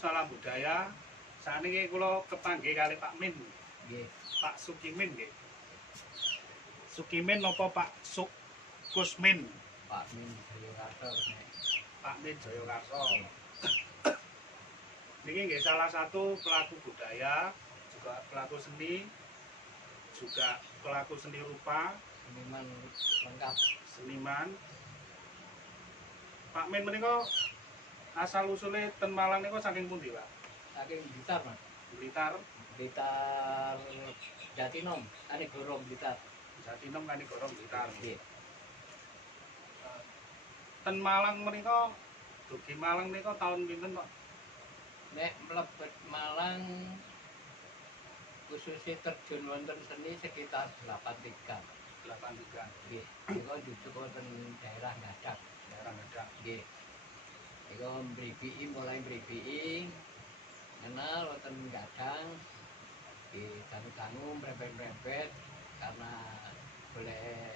salam budaya. Sakniki kula kepanggih kali Pak Min. Nggih. Pak Sukimin nggih. Sukimin napa Pak Kusmin? Pak Min Jayakarta nek. Pak Min Jayakarta. Niki nggih salah satu pelaku budaya, juga pelaku seni, juga pelaku seni rupa, Seniman lengkap. seniman. Pak Min menika asal usule ten Malang niku saking pundi, Pak? Saking Blitar, Mas. Blitar, Blitar Jatinom, ane Gorong Blitar. Jatinom Kanigoro Blitar. Nggih. Ten Malang menika dugi Malang menika tahun pinten, Pak? Nek mlebet Malang khususnya terjun wonten seni sekitar 83. 83. Nggih. Niku jujuk wonten daerah Gadak. Daerah Medan. Nggih. Niku mulai mripiki kenal wonten Gadang. Nggih, kanu mrepet-mrepet karena boleh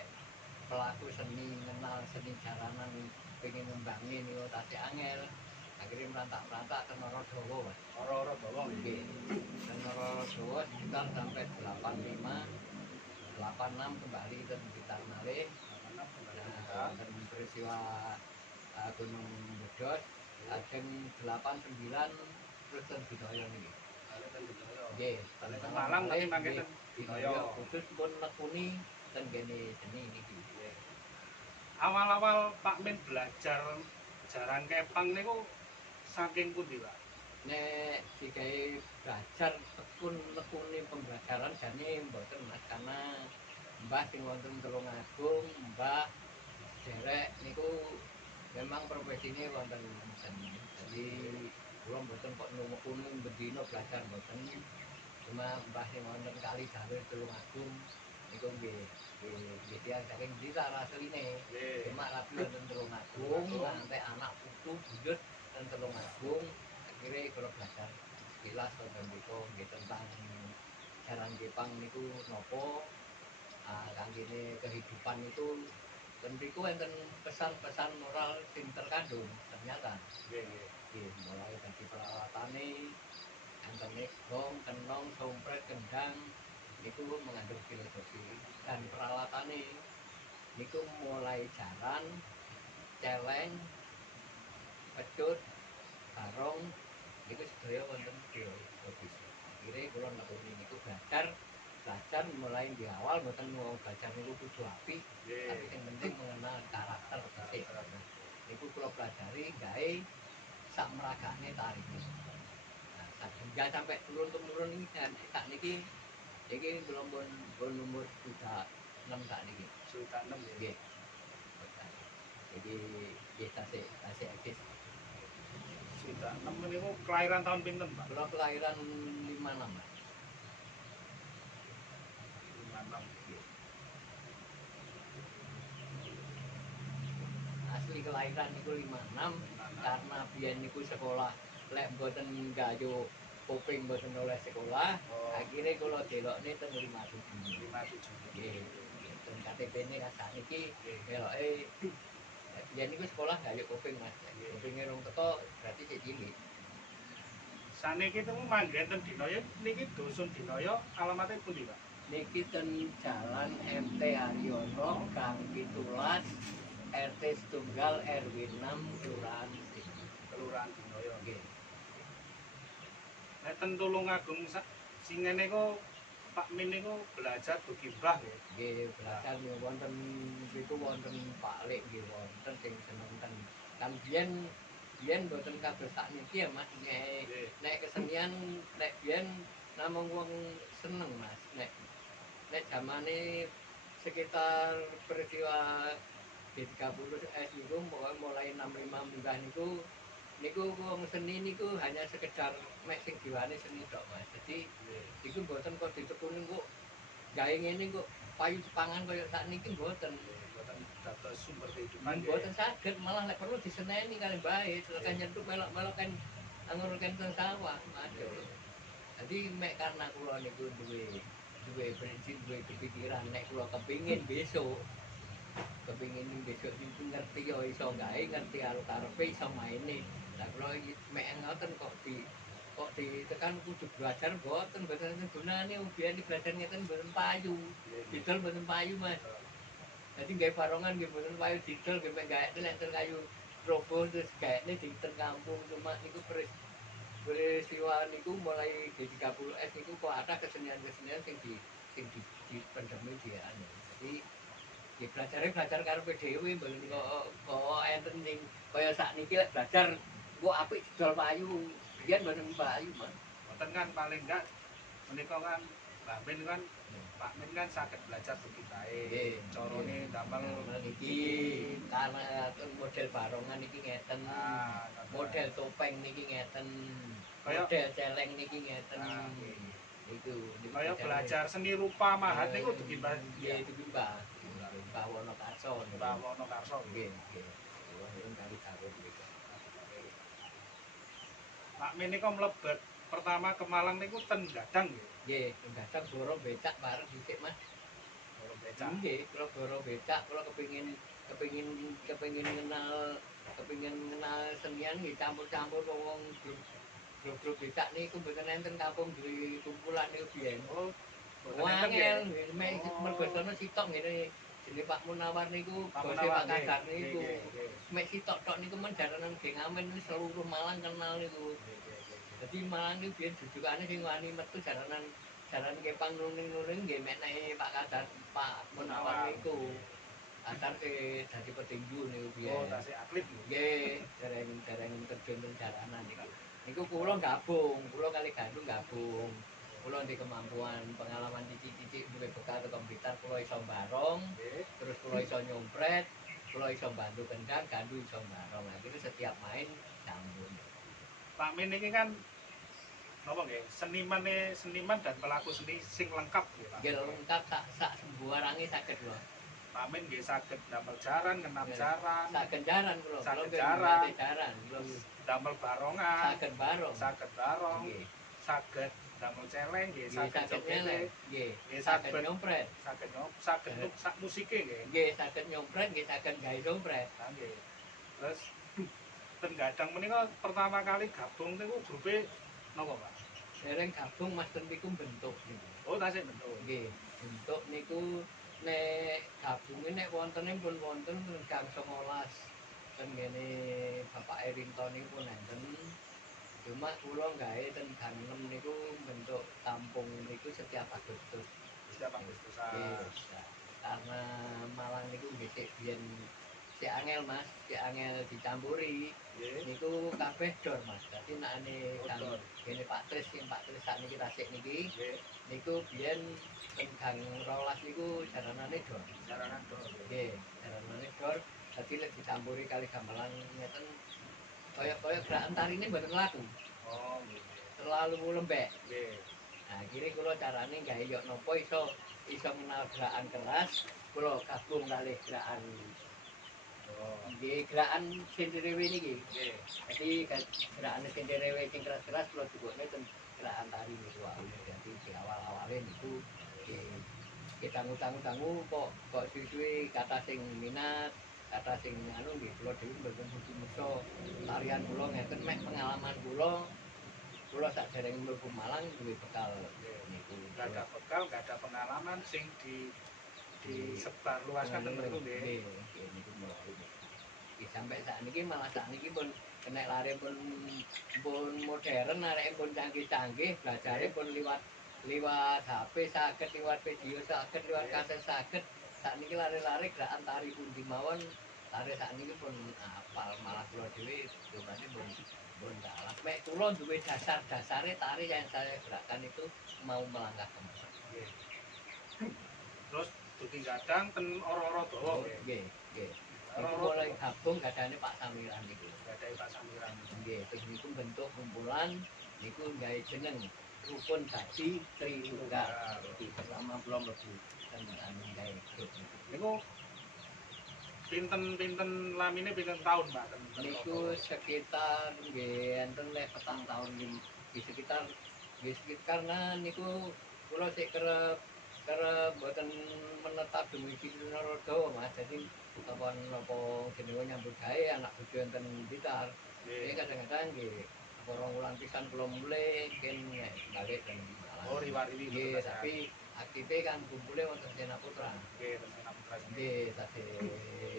pelaku seni kenal seni jalanan pengen ngembangin niku tasih angel. Akhirnya merantak-merantak ten Dawa, Mas. Ora-ora bawa nggih. Nggih. Ten Dawa sekitar sampai 85, 86 kembali ke Blitar malih. Nah, dan peristiwa Gunung Meledos, lajeng 89 terus ten Bidaya niki. Nggih, Ten Malang tapi mangke ten Bidaya khusus pun nekuni ten kene seni niki. Awal-awal Pak Min belajar jarang kepang niku saking pundi, Pak? Nek digawe belajar tekun nekuni pembelajaran jane mboten Mas, karena Mbah sing wonten Tulungagung, Mbah derek niku memang profesine wonten seni. Jadi kula mboten kok nekuni bendina belajar mboten. Cuma Mbah sing wonten Kali Dawet Tulungagung niku nggih tiyang saking Blitar asline. Cuma rapi wonten Tulungagung, nganti anak putu buyut ten Tulungagung. Akhirnya kalau belajar jelas wonten mriku nggih tentang jaran kepang niku napa, kanggene kehidupan itu ten mriku enten pesan-pesan moral sing terkandung ternyata. Nggih, mulai dari peralatane enten gong, kenong, sompret, kendang niku mengandung filosofi dan peralatane niku mulai jaran, celeng, pecut, barong niku sedaya wonten filosofi. Akhirnya kula nekuni niku belajar mulai di awal mboten mau belajar niku kudu apik, tapi yang penting mengenal karakter fisik. Niku kula pelajari gawe sak meragane tarik. Nah, hingga sampai turun-temurun ini sak niki belum pun umur sudah 6 sak niki. Sudah 6 Nggih. Jadi nggih tasik eksis. Sudah 6 niku kelahiran tahun pinten, Pak? Kula kelahiran 56, Mas. 56. Asli kelahiran niku 56 karena biyen niku sekolah lek mboten nggayo kuping mboten oleh sekolah. Akhirnya kula delokne ten 57. 57. Nggih. Ten KTP-ne kan sakniki deloke biyen niku sekolah nggayo kuping, Mas. Kupinge rong teko berarti sik cilik. Saniki temu manggen ten Dinoyo niki dusun Dinoyo alamatnya pundi, Pak? Niki ten Jalan MT Haryono Gang 17 RT Setunggal RW 6 Kelurahan Kelurahan Dinoyo. Nggih. Nek ten Tulungagung sing ngene niku Pak Min niku belajar dugi Mbah nggih. Nggih, belajar wonten niku wonten Pak Lek nggih wonten sing seneng kan biyen mboten kados sakniki ya Mas. Nek kesenian nek biyen namung wong seneng Mas. Nek zamane sekitar peristiwa G30S niku mulai 65 munggah niku wong seni niku hanya sekedar mek sing diwane seni tok Mas. Jadi iku mboten kok ditekuni kok gawe ngene kok payu Jepangan kaya sakniki mboten. Mboten dados sumber kehidupan. Mboten saged malah nek perlu diseneni kali bae, tekan nyentuk melok-melok kan angurken teng sawah, aduh. Jadi mek karena kula niku duwe prinsip, duwe kepikiran nek kula kepingin besok niku ngerti ya iso gawe, ngerti karo karepe iso maine. Lah kula iki mek ngoten kok ditekan kudu belajar mboten enten gunane biyen belajar ngeten mboten payu. Didol mboten payu, Mas. Dadi gawe barongan nggih mboten payu didol nggih mek gawe enten kayu roboh terus gaene di kampung cuma niku peristiwa niku mulai G30S niku kok ada kesenian-kesenian sing dipendemi di anu. Jadi ya belajar karepe dhewe mboten kok enten sing kaya sakniki lek belajar kok apik didol payu. Biyen mboten payu, Mas. Mboten kan paling enggak menika kan Mbak Min kan Pak Min kan saged belajar begitu Nggih. bae. Carane damel Niki karena model barongan niki ngeten. Model topeng niki ngeten. Model celeng niki ngeten. Itu kaya belajar seni rupa mahat niku dugi Mbah. Nggih, dugi Mbah. Mbah Wonokarso. Mbah Wonokarso. Nggih, nggih. Kula niku kali garuk niku. Pak Min niku mlebet pertama ke Malang niku ten Gadang nggih. Nggih, ten Gadang boro becak bareng dhisik, Mas. Boro becak. Nggih, kula boro becak, kula kepengin kenal senian nggih campur-campur wong grup becak niku mboten enten kampung duwe kumpulan niku biyen. Oh, Wangel mergo sono sitok ngene jenenge Pak Munawar niku bose Pak Kadar niku. Mek sitok tok niku men jaranan geng amen seluruh Malang kenal niku. Dadi Malang niku biyen jujukane sing wani metu jaranan kepang nuning-nuning nggih mek nek Pak Kadar Pak Munawar niku. Kadar ke dadi petinju niku biyen. Oh, tasih atlet nggih, dereng terjun jaranan niku. Niku kula gabung, kula kali Gandung gabung. Kula di kemampuan pengalaman cicik-cicik duwe bekal teko Blitar, kula iso barong, terus kula iso nyompret, kula iso bantu kendang, gandu iso barong. Akhirnya setiap main campur. Pak Min ini kan napa nggih? Seniman dan pelaku seni sing lengkap nggih, Pak. Nggih lengkap sak sembuarange saged kula. Pak Min nggih saged damel jaran, ngenam jaran, saged jaran kula. Saged jaran. Damel barongan, saged barong. Saged barong. Nggih. Saged damel celeng nggih, saged nyeleng. Nggih. Saged nyompret. Saged sak musike nggih. Nggih, saged nyompret, nggih saged gawe nyompret. Nggih. Terus ten Gadang menika pertama kali gabung niku grupe napa, Pak? Dereng gabung Mas ten niku bentuk niku. Oh, tasih bentuk. Nggih, bentuk niku nek gabunge nek wontene pun wonten Gang 19 ten ngene Bapak Erinto niku nenten. Cuma kula gawe ten Gang 6 niku bentuk kampung niku setiap Agustus. Setiap Agustusan. Nggih. Karena Malang niku nggih sik biyen sik angel Mas, sik angel dicampuri. Niku kabeh dor Mas. Dadi nekane Gang kene Pak Tris sakniki tasik niki. Niku biyen ten Gang 12 niku jaranane dor. Jaranan dor. Nggih, jaranane dor. Dadi lek dicampuri kali gamelan ngeten kaya gerakan tarine mboten laku. Oh, nggih. Terlalu lembek. Nggih. Nah, akhirnya kula carane gawe yok napa iso mengenal gerakan keras, kula gabung kalih gerakan. Nggih, gerakan senderewe niki. Nggih. Jadi gerakan senderewe sing keras-keras kula dukune ten gerakan tari niku wae. Jadi di awal-awale niku kita ngutang-utangu kok suwi-suwi kata sing minat, kata sing anu nggih kula dhewe mboten muso tarian kula ngeten mek pengalaman kula sakderenge mlebu Malang duwe bekal niku. Enggak ada bekal, enggak ada pengalaman sing disebar luaskan ten mriku nggih. Nggih, niku mulai. Sampai sakniki malah sakniki pun kena lare pun modern areke pun canggih-canggih, belajare pun liwat HP saged, liwat video saged, liwat kaset saged. Sakniki lare-lare gerakan tari pundi mawon lare sakniki pun apal malah kula dhewe jumane pun kalah. Mek kula duwe dasar-dasare tari yang saya gerakan itu mau melangkah ke masa. Terus dugi Gadang ten Ora-ora Dawa nggih. Nggih. Niku mulai gabung gadane Pak Samiran niku. Gadane Pak Samiran. Nggih, terus niku bentuk kumpulan niku gawe jeneng Rukun Gaji Tritunggal. Iki pertama kula mlebu ten anu gawe grup niku. Pinten lamine pinten tahun, Pak? Niku sekitar nggih enten lek 4 tahun di sekitar karena niku kula sik kerep mboten menetap domisili Dawa Mas. Jadi napa jenenge nyambut gawe anak bojo enten Blitar. Ini kadang-kadang nggih orang ulang pisan kula mulai mungkin nek balik dan Malang. Oh, riwari Nggih, tapi aktifnya kan kumpulnya wonten Sena Putra. Nggih, ten Sena Putra. Nggih, tadi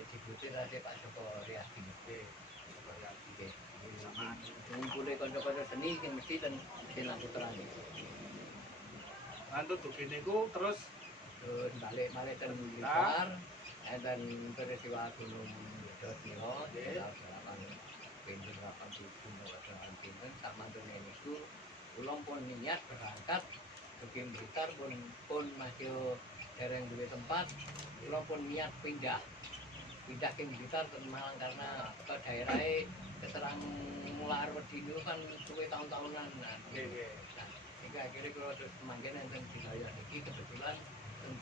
diikuti tadi Pak Joko Riyadi. Nggih, Joko Riyadi. Nggih. Samaan. Kumpulnya kanca-kanca seni kan mesti ten Sena Putra nggih. Lanjut dugi niku terus balik ten Blitar, dan peristiwa gunung meledos niku tahun 8 sama dunia itu ulong pun niat berangkat ke Blitar pun masih dereng duwe tempat ulong pun niat pindah ke Blitar ke Malang karena ke daerah keserang mular wedi itu kan suwe tahun-tahunan nah sehingga akhirnya kalau terus manggen enten Dinoyo niki kebetulan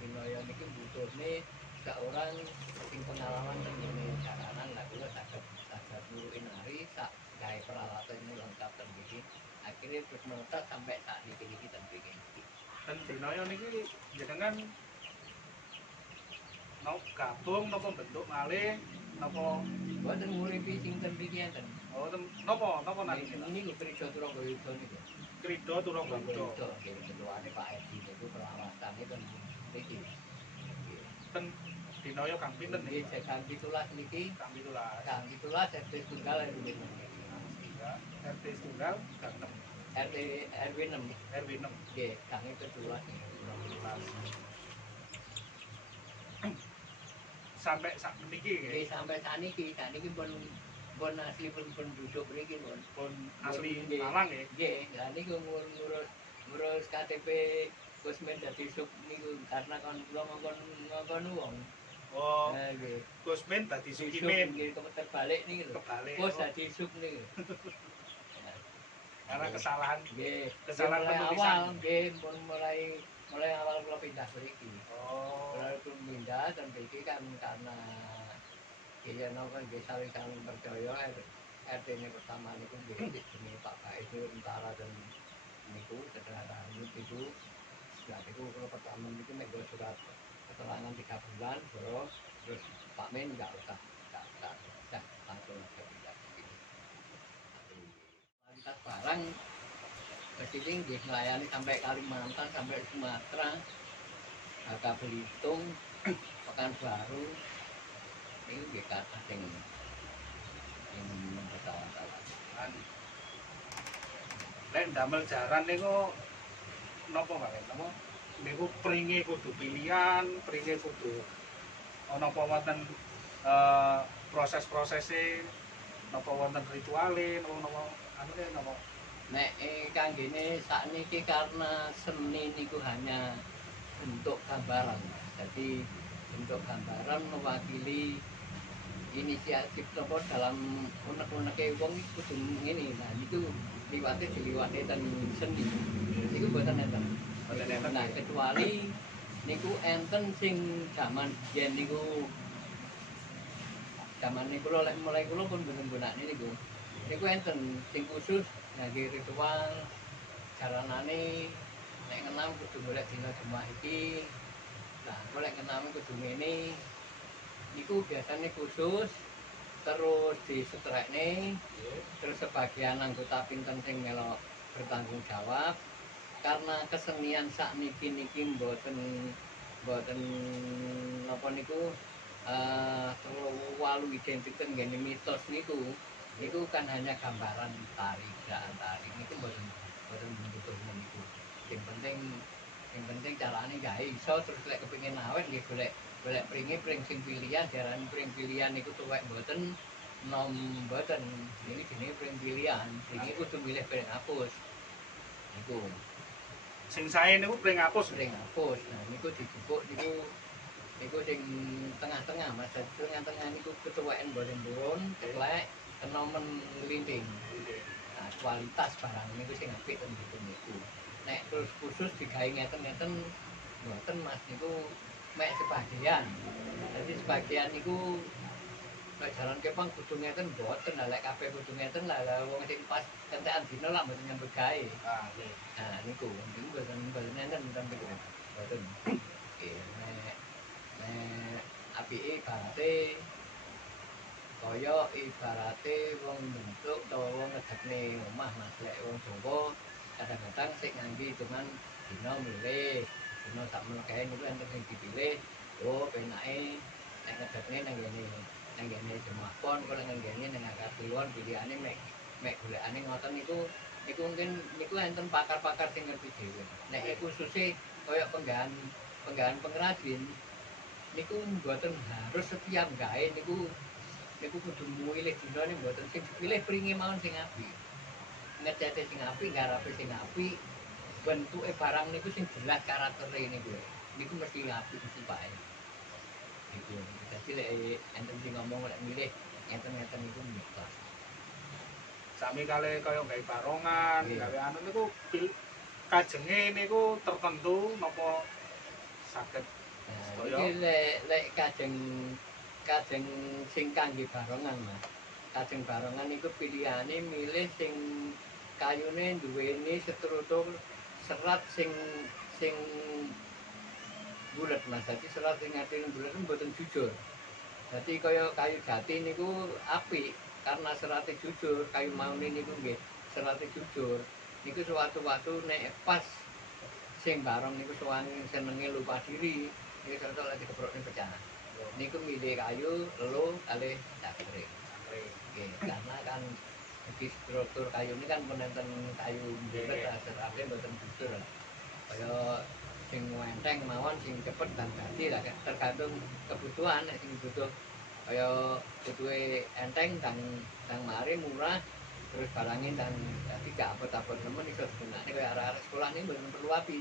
Dinoyo niki butuhne seorang sing pengalaman tentang jalanan lah kula saged nari sak gawe peralatan ini lengkap ten mriki. Akhirnya terus menetas sampai saat niki ten mriki. Ten Dinoyo niki jenengan gabung napa bentuk malih napa boten nguripi sing ten mriki enten. Oh, napa nami niku Krida Turangayuda niku. Krida Turangayuda. Nggih, ketuane Pak Edi niku perawatane ten mriki. Ten Dinoyo kang pinten niki? Nggih, kang 17 niki. Kang 17 RT tunggal RW 6. RT tunggal kang 6. RW 6. RW 6. Nggih, kang 17 niki. Sampai sak meniki nggih. Sampai saniki pun asli pun penduduk mriki pun asli Malang nggih. Nggih, lha niku ngurus KTP Kusmen dadi sub niku karena kon kula ngongkon wong. Oh, nggih. Kusmen dadi Sukimen. Nggih, terbalik niki lho. Kebalik. Pos dadi sub niku. Karena kesalahan nggih, kesalahan penulisan. Awal nggih pun mulai awal kula pindah mriki. Oh. Mulai pindah dan mriki kan karena iya napa nggih saling percaya RT ini pertama niku nggih jenenge Pak Baidul Tentara dan niku Saudara itu sudah niku kalau pertama niku nek surat keterangan 3 bulan terus Pak Men enggak usah langsung aja pindah gitu. Lantas barang kesini nggih melayani sampai Kalimantan sampai Sumatera, Bangka Belitung, Pekanbaru. Ini nggih kata sing mempertahankan. Lek ndamel jaran niku napa Pak? Napa niku pringe kudu pilihan, pringe kudu ana apa wonten proses-prosese napa wonten rituale napa anune napa? Nek kanggene sakniki karena seni niku hanya bentuk gambaran. Jadi bentuk gambaran mewakili inisiatif nopo dalam unek-uneke wong iku kudu ngene. Nah niku diliwati ten seni. Niku boten enten. Nah kecuali niku enten sing zaman biyen niku lek mulai kula pun boten gunakne niku. Niku enten sing khusus ngangge ritual jalanane nek ngenam kudu golek dina Jumat iki. Nah, golek ngenam kudu ngene. Niku biasanya khusus terus disetrekne terus sebagian anggota pinten sing melok bertanggung jawab karena kesenian sakniki mboten napa niku terlalu identik dengan mitos niku kan hanya gambaran tari niku mboten bentuk niku. Yang penting carane gawe iso terus lek kepengin awet nggih golek pring sing pilihan diarani pring pilihan niku tuwek mboten nom mboten ini jenenge pring pilihan iki kudu milih pring apus niku sing sae niku pring apus nah niku dijupuk niku sing tengah-tengah Mas tengah-tengah niku ketuweken mboten turun teklek kenomen linting nah kualitas barang niku sing apik ten niku nek terus khusus digawe ngeten-ngeten mboten Mas niku mek sebagian. Jadi sebagian niku nek jalan kepang kudu ngeten mboten lek kabeh kudu ngeten lah wong sing pas kentekan dina lah mboten nyambut gawe. Nah niku mboten enten niku. Mboten. Nggih nek apike barate kaya ibarate wong bentuk utawa wong ngedekne omah Mas lek wong Jawa kadang-kadang sik ngangge hitungan dina milih dina sak menekae niku enten sing dipilih oh penake nek ngedekne nang ngene Jemaah Pon kok nang ngene nang Akad Kliwon pilihane mek golekane ngoten niku mungkin niku enten pakar-pakar sing ngerti dhewe nek khususe kaya penggahan pengrajin niku mboten harus setiap gawe niku kudu milih dinane mboten sing dipilih pringe mawon sing apik. Ngecete sing apik, garape sing apik, bentuke barang niku sing jelas karaktere niku. Niku mesti apik mesti bae. Gitu. Dadi lek enten sing ngomong lek milih ngeten-ngeten niku mutlak. Sami kali kaya gawe barongan, Nggih. gawe anu niku kajenge niku tertentu napa saged Nah, sedaya iki lek kajeng sing kangge barongan, Mas. Kajeng barongan iku pilihane milih sing kayune duweni struktur serat sing bulet, Mas. Dadi serat sing ngatine bulet mboten jujur. Dadi kaya kayu jati niku apik karena seratnya jujur, kayu maune niku nggih seratnya jujur. Niku sewaktu-waktu nek pas sing barong niku sowangi senenge lupa diri, niku cocok lek dikeprokne pecah. Niku milih kayu lelu kalih cakring. Nggih, karena kan iki struktur kayu ini kan penenten kayu bulet seratnya mboten jujur. Kaya sing enteng mawon sing cepet dan ganti lah tergantung kebutuhan nek sing butuh kaya butuhe enteng dan mari murah terus barangnya dan jadi gak abot-abot nemen iso digunakne kaya arek-arek sekolah ini mboten perlu api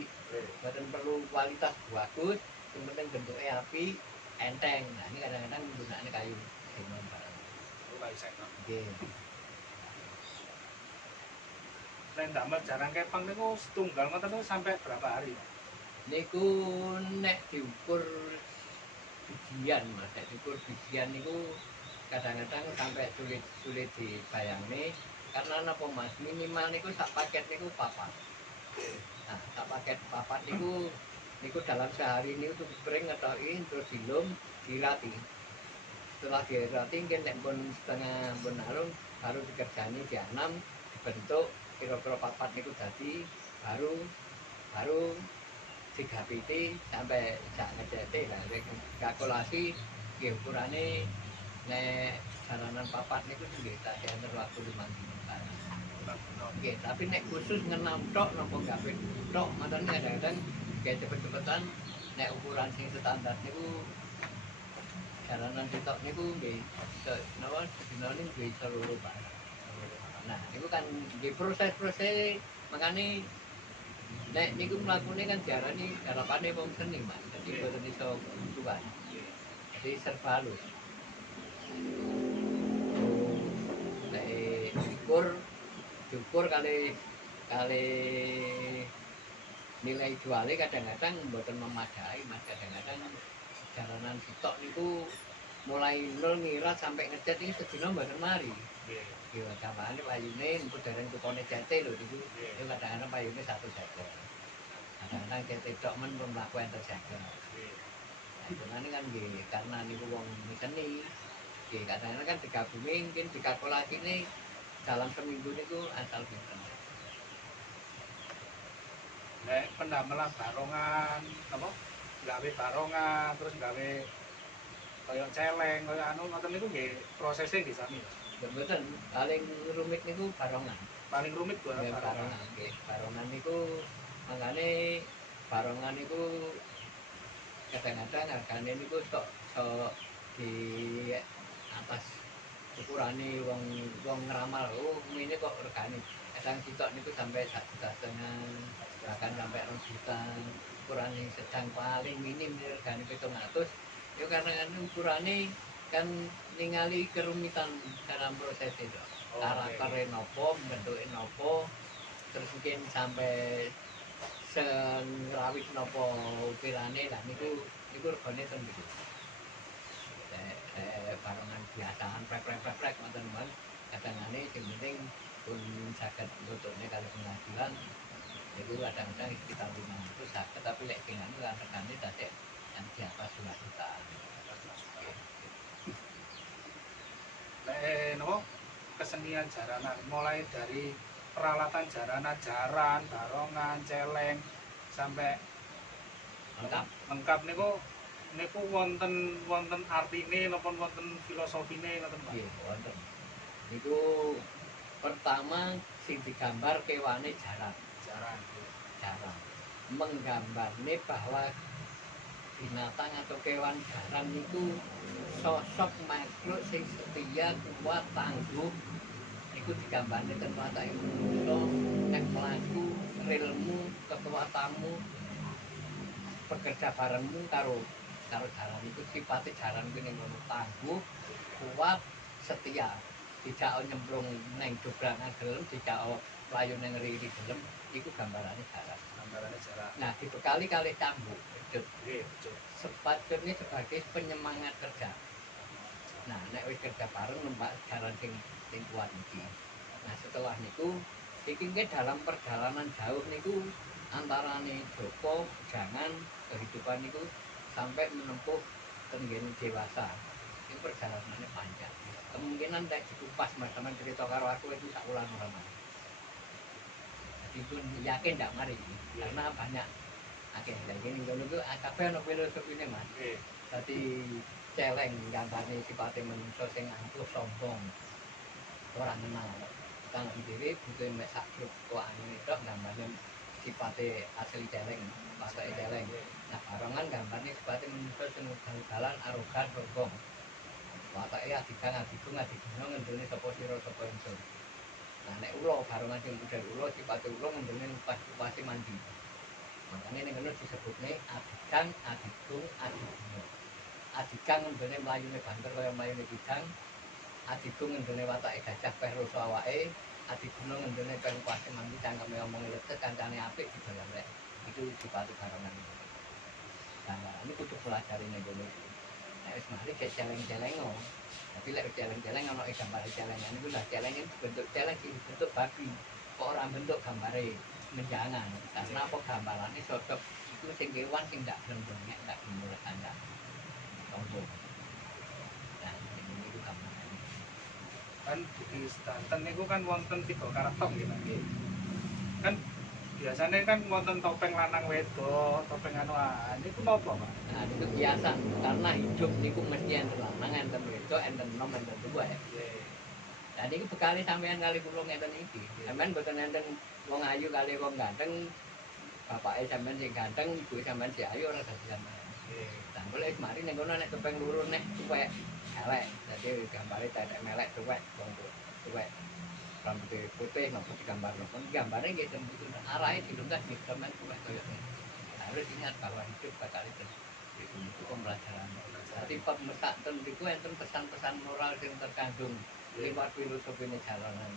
mboten perlu kualitas bagus yang penting bentuknya api enteng nah ini kadang-kadang menggunakan kayu demon barang nggih nek ndamel jarang kepang niku setunggal ngoten niku sampai berapa hari? niku nek diukur bijian Mas, nek diukur bijian niku kadang-kadang sampai sulit dibayangne karena napa Mas minimal niku sak paket niku papat. Nah, sak paket papat niku dalam sehari niku cukup kering ngetoki terus dilum dirati. Setelah dirati mungkin nek pun setengah pun harum baru dikerjani dianam dibentuk kira-kira papat niku dadi baru digapiti sampai sak ngecete lah kalkulasi nggih ukurane nek jalanan papat niku nggih tak diantar waktu 5 dino kan. Nggih, tapi nek khusus ngenam tok napa gawe tok ngoten kadang-kadang nggih cepet-cepetan nek ukuran sing standar niku jalanan sitok niku nggih napa sedinane nggih iso loro barang. Nah, niku kan nggih proses-proses makane nek niku mlakune kan diarani garapane wong seni, Mas. Dadi mboten iso kutukan. Jadi serba halus. Nek diukur kali nilai jualnya kadang-kadang mboten memadai, Mas. Kadang-kadang jalanan sitok niku mulai nol ngirat sampai ngecat ini sedina mboten mari. Nggih, gampangane payune engko dereng tukone cete lho niku. Niku kadang-kadang payune 1 jajar. Kadang-kadang cete tok men pun mlaku enten jajar. Nah, hitungane kan nggih karena niku wong seni. Nggih, kadang-kadang kan digabungi mungkin dikalkulasine dalam seminggu niku asal pinten. Nek pendamelan barongan apa gawe barongan terus gawe kaya celeng kaya anu ngoten niku nggih prosesnya nggih sami. Mboten paling rumit niku barongan. Paling rumit gua Nggih barongan. barongan nggih. Barongan niku mangane barongan niku kadang-kadang hargane niku sok di atas ukurane wong ngeramal oh ini kok regane kadang sitok niku sampai 1,5 juta bahkan sampai 2 juta ukurane sedang paling minim regane 700 itu karena kan ukurane kan ningali kerumitan dalam proses itu karakternya nopo bentuknya nopo terus mungkin sampai senrawit nopo ukirane lah niku regane ten niku barongan biasaan prek ngoten men kadangane sing penting pun saged nutupne kali penghasilan niku kadang-kadang sekitar 500 saged tapi lek sing anu kan regane dadi di atas 2 juta. Nggih. Nek pendamel barongan apa gawe barongan niku nggih sami. Nek pendamel barongan niku nggih karena niku wong seni. Nek pendamel celeng kaya anu ngoten niku nggih prosesnya nggih sami. Nggih. kesenian jaranan, mulai dari peralatan jaranan, jaran, barongan, celeng sampai lengkap niku wonten artine napa wonten filosofine ngoten Pak? Nggih, wonten. Niku pertama sing digambar kewane jaran. Jaran. Menggambarne bahwa binatang atau kewan jaran itu sosok makhluk sing setia, kuat, tangguh. Iku digambarne ten watake manungsa nek mlaku rilmu, kekuatanmu, bekerja barengmu karo jaran itu sifate jaran kuwi ning ngono tangguh, kuat, setia. Tidak nyemplung neng dobrangan gelem, tidak mlayu neng riri gelem, iku gambarane jaran. Nah, dibekali kali cambuk, wujud. Sepatut ini sebagai penyemangat kerja. Nah, nek wis kerja bareng numpak jaran sing kuat iki. Nah, setelah niku iki dalam perjalanan jauh niku antarane Joko, jangan kehidupan niku sampai menempuh tenggene dewasa. Ini perjalanannya panjang. Kemungkinan nek dikupas sama cerita karo aku itu sak ulang-ulang. Jadi pun yakin ndak mari karena banyak akeh lagi ning ngono ku kabeh ono filosofine Mas. Dadi celeng gambane sifate manungsa sing angkuh sombong. Ora kenal. Kang dhewe butuh mek sak grup koane tok gambane sifate asli celeng, wasake celeng. Nah, barongan gambane sifate manungsa sing ugal-ugalan, arogan, sombong. Watake adigang, adigung, adiguna ngendone sapa sira sapa ingsun. Nah, nek ula barongan sing model ula sifate ula ngendone pas mandi. Makanya ini kan disebutnya adigang, adigung, adiguna. Adigang ngendone mlayune banter kaya mlayune bidang, adigung ngendone watake gajah peh rasa awake, adiguna ngendone peh pasti mandi cangkeme omong lecet kancane apik dibalek. Itu sifate barongan. Nah, ini kudu pelajari ning kene. Nek wis mari gek celeng-celengo. Tapi lek celeng-celeng ana gambar celengan niku lah celeng bentuk celeng bentuk babi. Kok ora bentuk gambare menjangan. Karena apa gambarannya sosok itu sing kewan sing ndak blendengek, ndak dimulai kandak. Sombong. Nah, ini itu gambarannya. Kan di sedanten niku kan wonten 3 karakter nggih. Kan biasanya kan wonten topeng lanang wedok, topeng anu niku napa, Pak? Nah, itu biasa karena hidup niku mesti enten lanang, enten wedok, enten enom, enten tuwa ya. Nah, ini bekali sampean kali kula ngeten iki. Sampean mboten enten wong ayu kali wong ganteng. Bapake sampean sing ganteng, ibuke sampean sing ayu ora dadi sampean. Nah, boleh mari ning kono nek topeng lurun nek tuwek elek. Dadi gambare tetek melek tuwek, wong tuwek. Rambutnya putih, nopo digambar nopo. Gambarnya nggih tentu arahe dilungkas nggih sampean tuwek kaya ngene. Harus ingat bahwa hidup bakal itu pembelajaran. Jadi pemesak tentu enten pesan-pesan moral yang terkandung lewat filosofi jalanan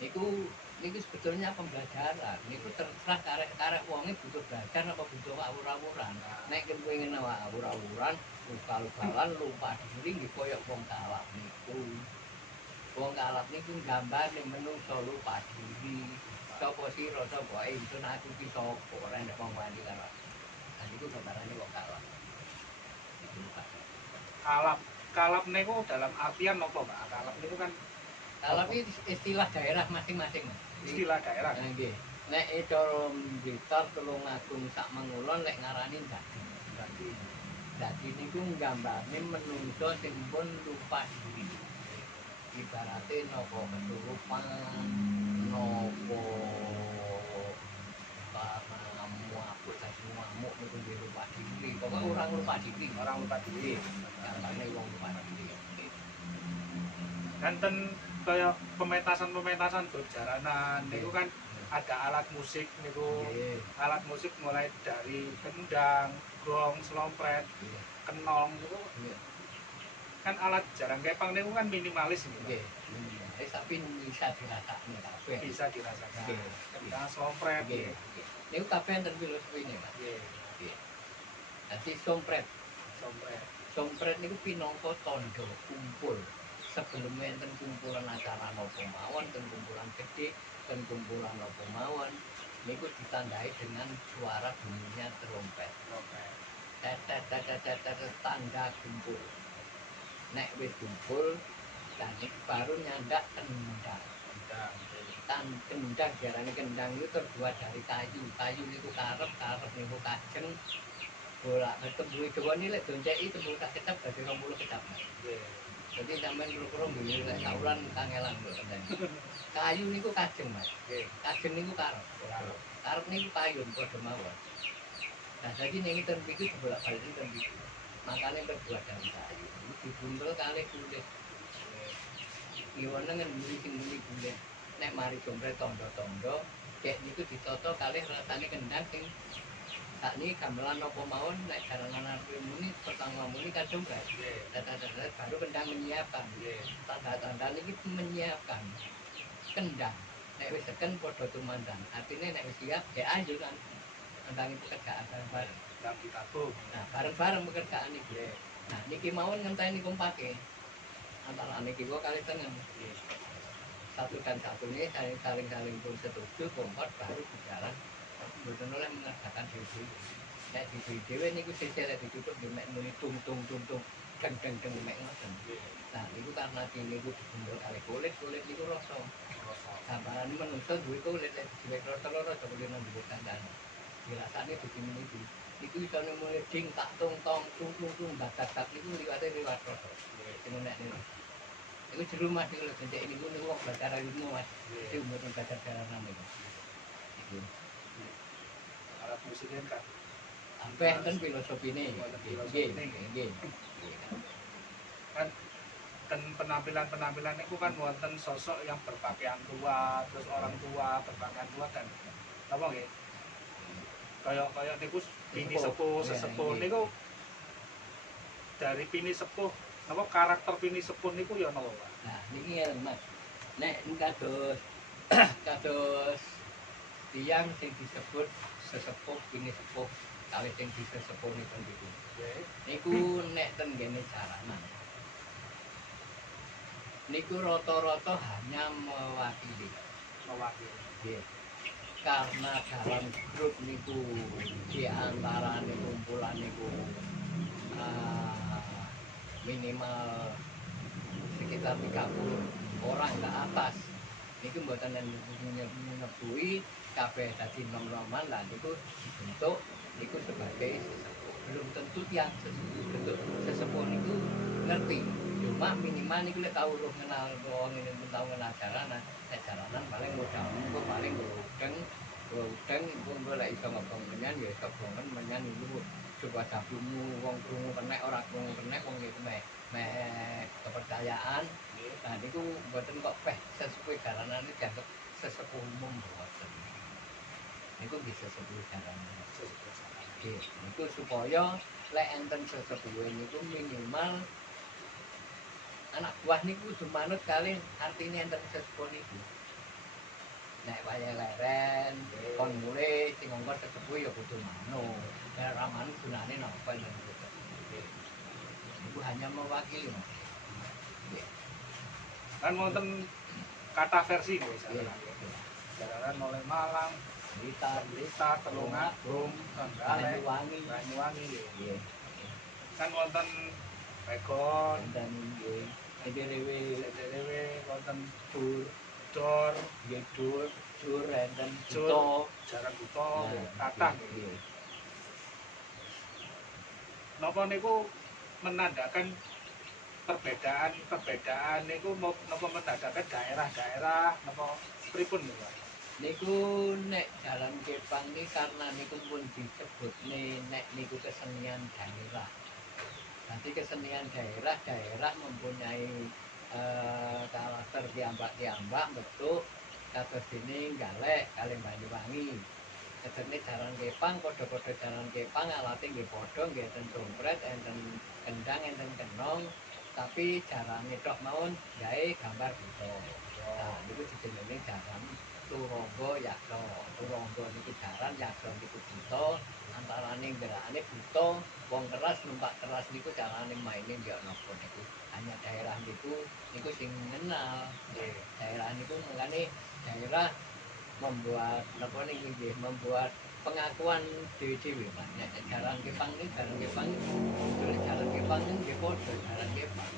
niku sebetulnya pembelajaran. Niku terserah karek wonge butuh belajar apa butuh awur-awuran. Nek kepengin awur-awuran, lupa-lupalan, lupa diri nggih koyo wong kalap niku. Wong kalap niku gambare menungso lupa diri. Sapa sira sapa ingsun aku ki sapa ora nek wong wani karo. Nah niku gambarane wong kalap. Kalap niku dalam artian apa, Pak? Kalap niku kan kalap itu istilah daerah masing-masing. Istilah daerah. Nah, nggih. Nek cara Blitar Tulungagung sak Mangulon lek ngarani dadi. Dadi niku nggambarne menungso sing pun lupa diri. Ibarate napa kesurupan, napa ngamuk dadi ngamuk niku nggih lupa diri. Pokoke orang lupa diri. Gambarne wong lupa diri. Enten kaya pementasan berjaranan niku kan ada alat musik niku. Alat musik mulai dari kendang, gong, slompret, kenong niku. Kan alat jarang kepang niku kan minimalis niku. Minimalis tapi bisa dirasakan kabeh. Bisa dirasakan. Kendang, slompret. Niku kabeh enten filosofine, Mas. Dadi slompret niku pinangka tandha kumpul. Sebelumnya enten kumpulan acara napa mawon, enten kumpulan gede, enten kumpulan napa mawon, niku ditandai dengan suara bunyinya trompet. Tetet tanda kumpul. Nek wis kumpul, Dan baru nyandak kendang. Kendang diarani kendang itu terbuat dari kayu. Kayu niku karep niku kajeng. Bola tembuhe dawa ni lek donceki tembuhe tak kecap dadi 20 kecapan. Jadi sampean kira-kira nggih lek saulan kangelan kok kendang. Kayu niku kajeng, Mas. Kajeng niku karep. Karep niku payun padha mawon. Nah, jadi ini terbiku dibolak-balik terbiku. Makanya terbuat dari kayu. Dibuntel kali kulit. Iwana ngenduri sing kulit. Nek mari jompret tondo-tondo, kayak niku ditoto kali rasane kendang sing sakniki gamelan apa mawon nek garangan arep muni pertama muni kadung gak. Tanda-tanda baru kendang menyiapkan. Tanda-tanda niki menyiapkan kendang. Nek wis seken padha tumandang. Artine nek wis siap ya ayo kan. Kendang pekerjaan bareng-bareng. Yang ditabung. Nah, bareng-bareng pekerjaan iki. Nah, niki mawon ngenteni kumpake. Antara niki kok kali tengen. Satu dan satu ini saling pun setuju, kompak baru bicara. Mboten oleh mengerjakan dhewe. Nek dhewe niku sesuk lek ditutup mek muni tung deng mek ngoten. Nah, niku karena niku dibundel kali kulit niku rasa. Gambaran menungso duwe kulit lek duwe rasa loro aja kulit nang dhuwur kandhane. Dirasane dikene iki. Iku isone mulai ding tak tung batak niku liwate liwat rasa. Sing nek niku. Iku jero Mas niku lho cek niku wong bakar ilmu Mas. Iki mboten bakar jaranan niku. Iki. Alat musiknya kan. Sampai enten filosofine. Nggih. Kan penampilan itu kan wonten sosok yang berpakaian tua, terus orang tua berpakaian tua dan apa nggih? Kayak niku pini sepuh, sesepuh niku dari pini sepuh, apa karakter pini sepuh niku ya napa, Pak? Nah, niki ya Mas. Nek kados tiyang sing disebut sesepuh pini sepuh kali sing disesepuh niku niku. Niku nek ten ngene jaranan. Niku rata-rata hanya mewakili. Nggih. Karena dalam grup niku di antara kumpulan niku minimal sekitar 30 orang ke atas. Niku mboten nyebuhi kabeh dadi nom-noman lah niku dibentuk niku sebagai sesepuh. Belum tentu tiang bentuk sesepuh niku ngerti. Cuma minimal niku lek tau roh kenal wong ini pun tau kenal jaranan. Nek jaranan paling modal niku paling udeng iku lek iso ngobong menyan ya iso bongen menyan niku coba jabumu wong krungu kenek ora krungu kenek wong iku mek kepercayaan. Nah niku mboten kok peh sesepuh jaranan iki dianggap sesepuh umum mboten. Niku bisa sesepuh jaranan. Nggih, niku supaya lek enten sesepuh niku minimal anak buah niku kudu manut kali artine enten sesepuh niku. Nek waya leren, kon mulai sing ngongkon sesepuh ya kudu manut. Nek ora manut gunane napa niku. Iku hanya mewakili Mas. Nggih. Kan wonten kata versi nggih jaranan oleh Malang, Blitar, Tulungagung, Trenggalek, Banyuwangi nggih. Kan wonten Pegon, dan nggih. Dewe wonten Dor, Dur enten Buto, Jaran Buto, kathah nggih. Napa niku menandakan perbedaan niku napa menandakan daerah-daerah napa pripun niku? Niku nek jalan Kepang ini karena niku pun disebut nek niku kesenian daerah. Nanti kesenian daerah mempunyai karakter tiambak bentuk kados dene Galek kali Banyuwangi. Kedene jalan Kepang padha-padha jalan Kepang alate nggih padha nggih enten dompret, enten kendang, enten kenong, tapi jarane tok mawon gawe gambar buto. Nah, niku dijenengi jaran Turangga Yaksa. Turangga niku jaran, Yaksa niku buto, antarane gerakane buto, wong keras numpak keras niku carane maine ya napa niku. Hanya daerah niku sing kenal. Daerah niku mengane daerah membuat napa niki nggih membuat pengakuan dhewe-dhewe Mas. Nek jaran Kepang iki jaran Kepang iki nggih padha jaran Kepang.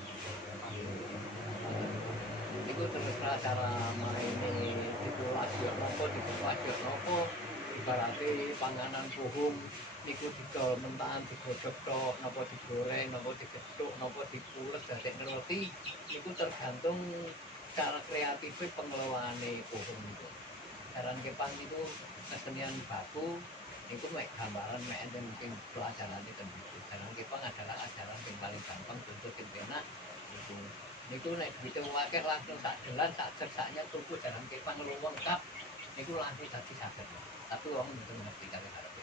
niku terserah cara maine dikulasi nopo dikulasi nopo ibarate panganan puhung niku didol mentahan digodhog tok napa digoreng napa digethuk napa dipules dadi roti niku tergantung cara kreatif pengelolaane puhung niku. Jaran kepang niku kesenian baku niku mek gambaran mek enten sing pelajarane ten niku. Jaran kepang adalah ajaran sing paling gampang contoh sing penak niku. Niku nek duwite akeh langsung sak gelan sak jersaknya tuku jaran kepang lengkap niku langsung dadi saged. Tapi wong mboten ngerti kali karepe.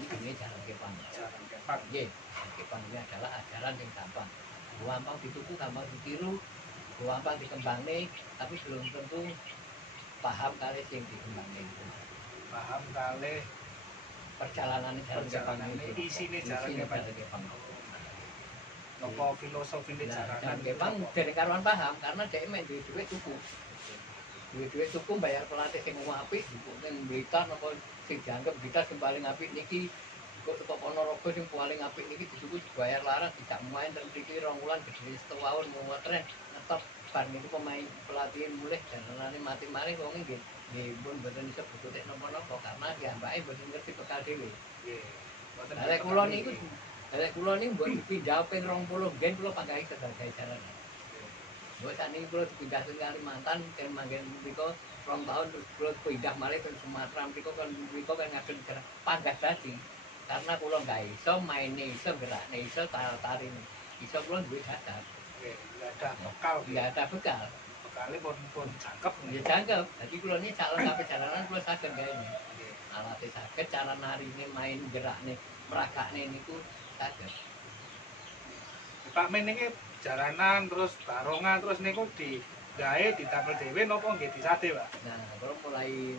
Ini jaran kepang. Jaran kepang. Nggih, jaran kepang ini adalah ajaran yang gampang. Gampang dituku, gampang ditiru, gampang dikembangne, tapi belum tentu paham kali sing dikembangne itu. Paham kali Perjalanan jaran kepang ini isine jaran kepang. Napa filosofine jaran kepang dereng karuan paham karena dhek mek duwe dhuwit tuku. Duwe-duwe tuku bayar pelatih sing apik, ning Blitar napa sing dianggep Blitar sing paling apik niki kok teko Ponorogo sing paling apik niki dituku dibayar laras tidak main ten mriki 2 wulan gedhe setahun ngotren ngetop bar niku pemain pelatih mulih jalanane mati mari wong nggih pun mboten iso berkutik napa-napa karena piyambake mboten ngerti bekal dhewe. Nggih. Mboten. Arek kula niku mbok dipindah ping 20 gen kula panggahi sebagai jalan. Mbok sakniki kula dipindah ke Kalimantan ten manggen mriko 2 tahun terus kula pindah malih ke Sumatera mriko kan ngagem panggah dadi. Karena kula nggak iso maine iso gerakne iso tarine. Iso kula duwe dasar. Nggak ada bekal. Bekalnya pun cangkep. Ya cangkep. Jadi kula ini calon sampai jalanan kula saged gaene. Alatnya saged, cara narine main gerakne, merakakne niku saged. Pak Men niki jaranan terus barongan terus niku digawe didamel dhewe napa nggih disade, Pak? Nah, kalau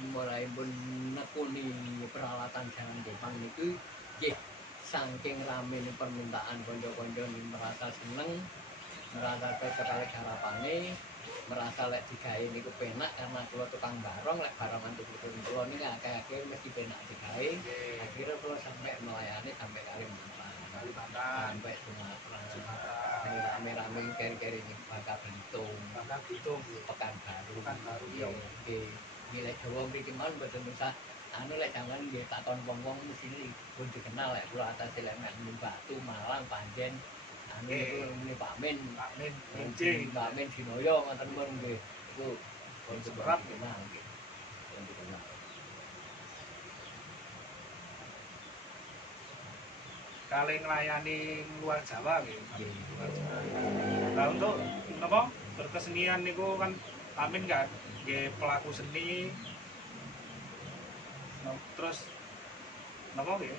mulai pun nekuni peralatan jaran kepang niku nggih saking ramene permintaan kanca-kanca merasa seneng, merasa sekali garapane, merasa lek digawe niku penak karena kula tukang barong lek barongan tuku kula niki akeh-akeh mesti penak digawe. Akhirnya kula sampai melayani sampai Kalimantan, sampai Sumatera. Rame-rame keri-keri ini Bangka Belitung, Pekanbaru, nilai Jawa mriki mawon mboten usah anu lek sampean nggih takon wong-wong mesti pun dikenal lek kula atas lek mek Batu, Malang, Panjen, anu niku Pak Min, Pak Min Dinoyo ngoten pun nggih. Iku pun seberap kenal nggih. Pun dikenal. Kali nglayani luar Jawa nggih. Nah, untuk napa berkesenian niku kan Amin kan nggih pelaku seni. Terus napa nggih?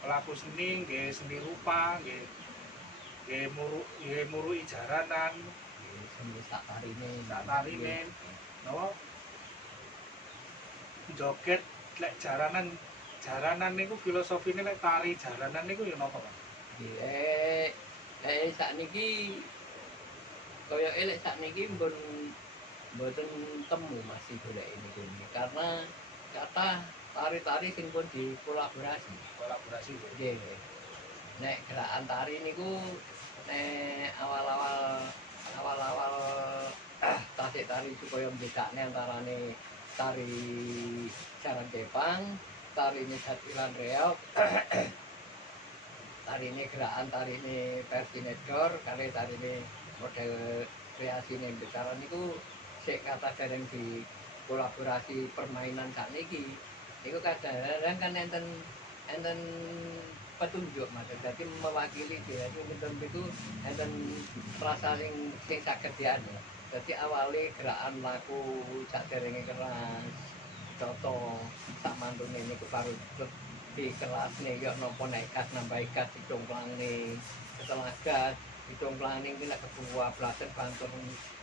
Pelaku seni nggih seni rupa nggih. Nggih muruki jaranan, seni sak tarine. Napa? Joget lek jaranan niku filosofine lek tari jaranan niku ya napa, Pak? Sakniki koyoke lek sakniki mboten temu masih golek niku karena kata tari-tari sing pun dikolaborasi. Nggih. Nek gerakan tari niku nek awal-awal tasik tari supaya mbedakne antarane tari jaran kepang, tari ini jatilan reog, tari ini gerakan, tari ini versi nedor, kali tari ini model kreasi ini bicara niku sik kata dereng di kolaborasi permainan sakniki. Niku kadang-kadang kan enten petunjuk Mas. Jadi mewakili dia itu enten rasa sing saged dianu. Jadi awali gerakan laku saderenge keras contoh sak mantune niku baru di kelas nih ya nopo naik gas nambah gas dicongklangne setelah gas dicongklangne iki nek kebuah blasen banter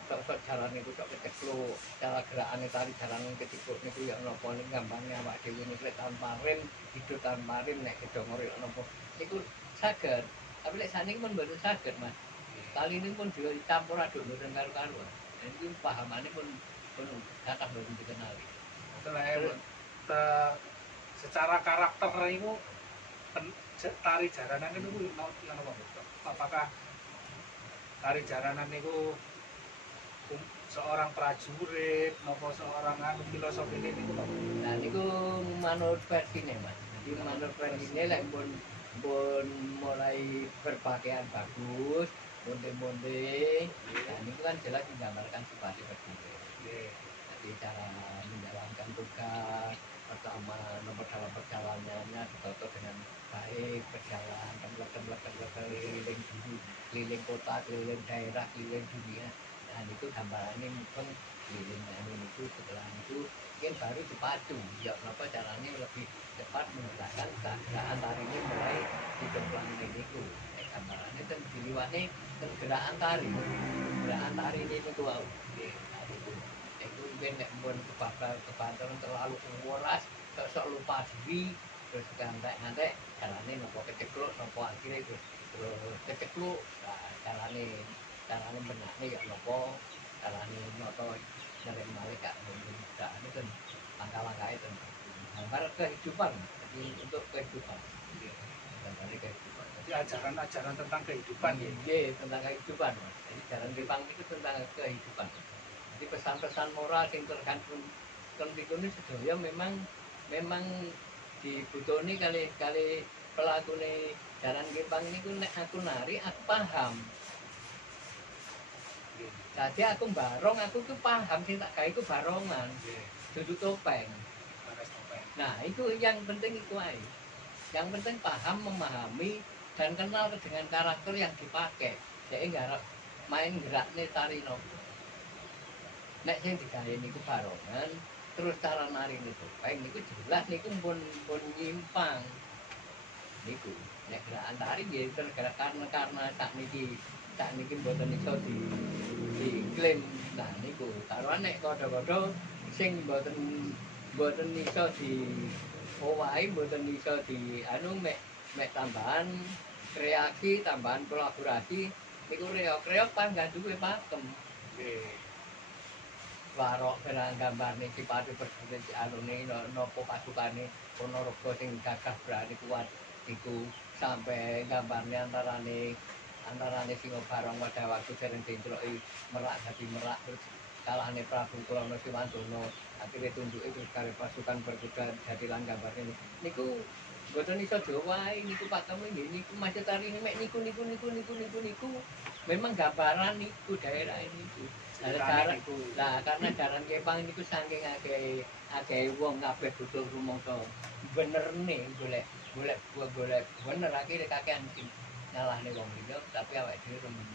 sok jalan niku sok keceklo cara gerakane tari jalan keceklo niku ya nopo ning gambarnya awak dhewe niku tanpa rem hidup tanpa rem nek kedongor ya nopo niku saged tapi lek saniki pun mboten saged Mas. Kali ini pun dicampur aduk mboten karo-karuan. Ini pahamannya pun kata belum dikenali. Secara karakter itu tari jaranan itu yang apa? Apakah tari jaranan itu seorang prajurit nopo seorang anu filosofi ini niku nopo. Nah niku manut versine Mas. Jadi manut versine lek pun mulai berpakaian bagus, monde-monde. Nah niku kan jelas menggambarkan sifat prajurit. Jadi cara menjalankan tugas pertama nomor dalam perjalanannya ditata dengan baik, berjalan keliling dulu, keliling kota, keliling daerah, keliling dunia. Nah itu gambarannya mungkin keliling itu setelah itu mungkin baru dipacu ya kenapa caranya lebih cepat menggerakkan keadaan tari ini mulai dikemplang ini itu gambarannya dan diliwatnya gerakan tari ini itu wow. Itu mungkin pun kebantaran terlalu menguras sok lupa diri terus ngantek carane nopo kecekluk nopo akhirnya terus kecekluk carane benaknya ya nopo carane noto dari balik kak itu kan langkah-langkah itu gambar kehidupan jadi untuk kehidupan gambarnya kehidupan Jadi ajaran-ajaran tentang kehidupan ya. Iya tentang kehidupan jadi jalan Jepang itu tentang kehidupan. Jadi pesan-pesan moral yang tergantung ini sedaya memang dibutuhkan kali pelaku nih jalan Jepang ini aku nari aku paham. Jadi aku barong aku tuh paham sih tak kayak itu barongan duduk topeng. Nah itu yang penting itu aja. Yang penting paham memahami dan kenal dengan karakter yang dipakai. Jadi nggak main gerak nih tari nopo. Nek sing digawe niku barongan terus cara nari niku topeng niku jelas niku pun nyimpang. Niku nek gerakan tari nggih karena sak niki mboten iso diklaim. Nah niku taruhan nek kodho-kodho sing mboten iso owahi mboten iso di anu mek tambahan kreasi tambahan kolaborasi niku reok-reok pan gak duwe pakem. Warok benang gambar nih sifat perjuangan si anu nih nopo pasukane Ponorogo sing gagah berani kuat iku sampai gambarnya antarane Singobarong pada waktu sering diceloki merak dadi merak terus kalahane Prabu Kulono Siwandono akhirnya tunjuk itu sekali pasukan berkuda jadi lan gambarnya niku mboten iso diowahi niku pakeme nggih niku macet tari mek niku memang gambaran niku daerah ini niku. Nah, karena jalan Jepang niku saking akeh wong kabeh butuh rumangsa bener nih golek bener akhirnya kakean sing nyalahne wong liya tapi awake dhewe remen.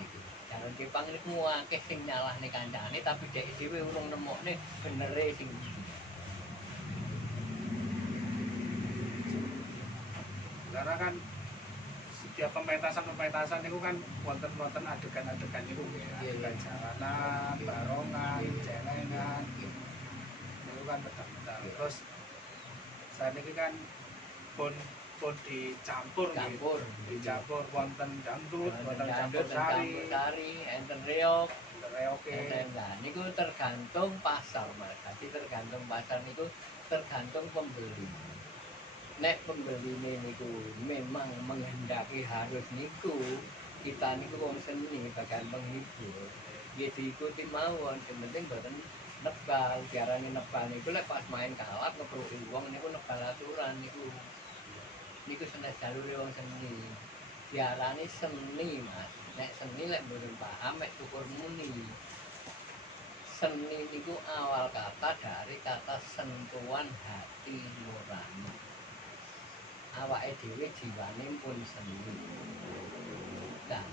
Niku. Jalan Jepang niku akeh sing nyalahne kancane tapi dhek dhewe urung nemokne benere sing karena kan setiap pementasan itu kan wonten adegan-adegan itu ya, adegan jalanan, barongan, celengan, itu kan betul-betul. Terus saat ini kan pun dicampur wonten dangdut, wonten campur sari, enten reok, nah niku tergantung pasar Mas. Jadi tergantung pasar niku tergantung pembeli. Nek pembeli niku memang menghendaki harus niku kita niku wong seni bagian penghibur ya diikuti mawon yang penting boten nebal diarani nebal niku lek pas main kalap ngepruki wong niku nebal aturan niku senes jalure wong seni diarani seni Mas. Nek seni lek boten paham mek tukur muni seni niku awal kata dari kata sentuhan hati nurani. Awake dhewe jiwane pun seni. Nah,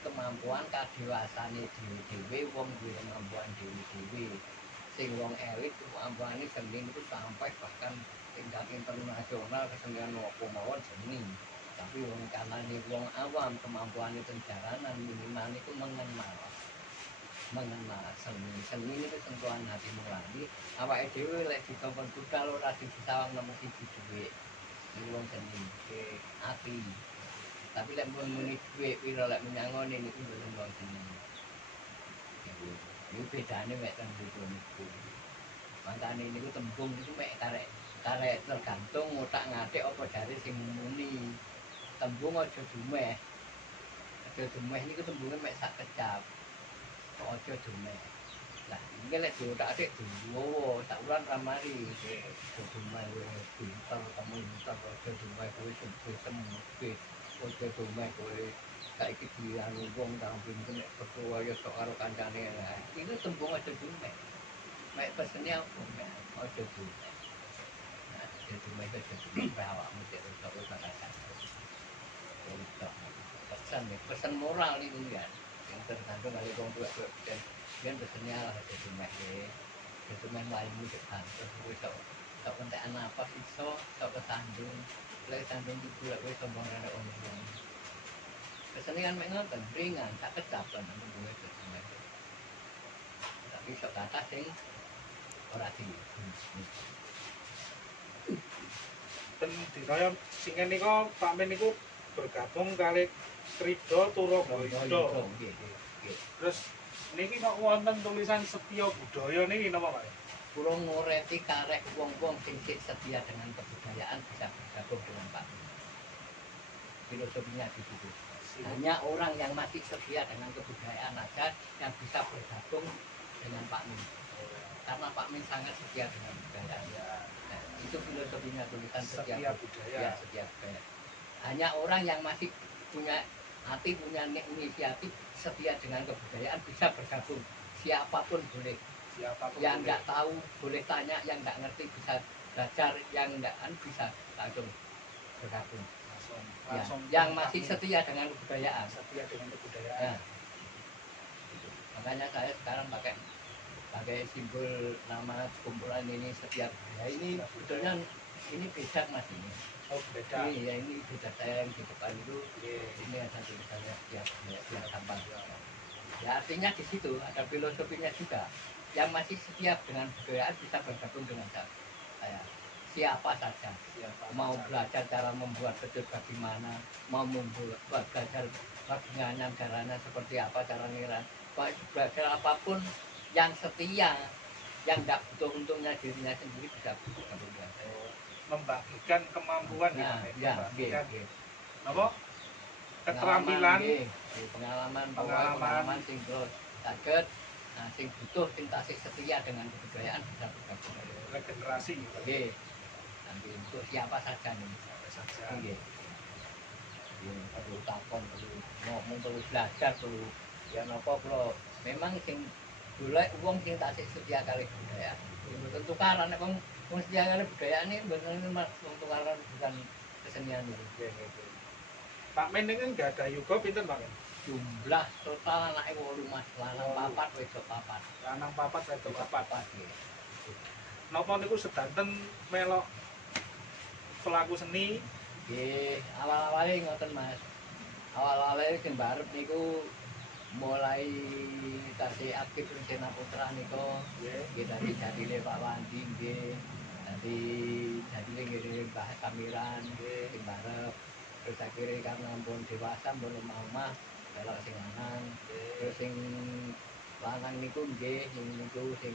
kemampuan kadewasane dhewe wong duwe kemampuan dhewe. Sing wong elit kemampuane seni niku sampai bahkan tingkat internasional kesenian apa mawon seni. Tapi wong kanane wong awam kemampuane penjaranan minimal niku mengenal seni niku sentuhan hati nurani. Awake dhewe lek dikongkon budal ora disawang nemu siji dhuwit. Ini wong seni api tapi lek mun muni dhuwit pira lek menyangoni niku mboten wong seni ini bedane mek ten niku makane niku tembung niku mek karek tergantung otak ngatik apa dari sing muni tembung aja dumeh ojo dumeh niku tembunge mek sak kecap. Ojo dumeh. Lah, iki lek diotak-atik duwowo, sak wulan ramari. Ojo dumeh kowe pinter, kamu pinter, ojo dumeh kowe semut. Ojo dumeh kowe saiki dianu wong kang pinter nek percaya sok karo kancane. Iku tembung ojo dumeh. Mek pesene apa? Ojo dumeh. Nah, ojo dumeh ojo dumeh awakmu cek rusak kaca. Pesan moral niku ya. Yang tergantung dari wong tua-tua kan pesennya lah ojo dumeh nggih. Ojo dumeh mlayu depan terus kowe sok entekan napas iso, sok kesandung. Lek sandung iku lek kowe sombong rene omong. Pesene kan mek ngoten, ringan, sak kecap kan tembunge ojo dumeh. Tapi sok kata sing ora di. Dan diraya singen niku Pak Men niku bergabung kali Krido Turoboyo. Terus niki kok wonten tulisan Setya Budaya niki napa Pak? Kula ngoreti karek wong-wong sing setia dengan kebudayaan bisa bergabung dengan Pak Men. Filosofinya di situ. Hanya orang yang masih setia dengan kebudayaan aja yang bisa bergabung dengan Pak Men. Karena Pak Men sangat setia dengan budaya. Nah, itu filosofinya tulisan setia budaya. Ya, setia budaya. Hanya orang yang masih punya hati, punya inisiatif, setia dengan kebudayaan bisa bergabung. Siapapun boleh. Siapapun yang nggak tahu boleh tanya, yang nggak ngerti bisa belajar, yang nggak bisa langsung bergabung. Langsung ya, yang masih setia dengan kebudayaan. Setia dengan kebudayaan. Nah, makanya saya sekarang pakai simbol nama kumpulan ini setia budaya. Ini sebetulnya ini beda Mas ini. Oh beda. Iya ini beda, saya yang di depan itu. Ini ada tulisannya setia budaya, setia sampah. Ya artinya di situ ada filosofinya juga. Yang masih setia dengan kebudayaan bisa bergabung dengan saya. Siapa saja mau belajar cara membuat beduk bagaimana, mau belajar bagaimana caranya seperti apa cara ngiran, belajar apapun yang setia, yang tidak butuh untungnya dirinya sendiri bisa bergabung dengan saya. Membagikan kemampuan nah, ya, apa? Keterampilan, pengalaman sing terus saged. Nah, sing butuh sing tasih setia dengan kebudayaan bisa bergabung. Regenerasi. Nggih. Nanti untuk siapa saja nih. Siapa saja. Nggih. Perlu takon, perlu ngomong, perlu belajar, perlu ya napa kula memang sing golek wong sing tasih setia kali budaya. Mboten tukaran nek wong setia kali budaya ini mboten tukaran bukan kesenian itu. Pak Men ini enggak ada yuga pinten Pak Men? Jumlah total anake 8 Mas, lanang 4 wedok 4. Lanang 4 wedok 4 nggih. Napa niku sedanten melok pelaku seni? Nggih, awal-awale ngoten Mas. Awal-awale sing barep niku mulai tasih aktif Sena Putra niku nggih dadi jadine Pak Wandi nggih. Dadi jadine nggih Mbah Kamiran nggih sing barep. Terus akhirnya karena pun dewasa pun omah-omah melok sing lanang. Terus sing lanang niku nggih niku sing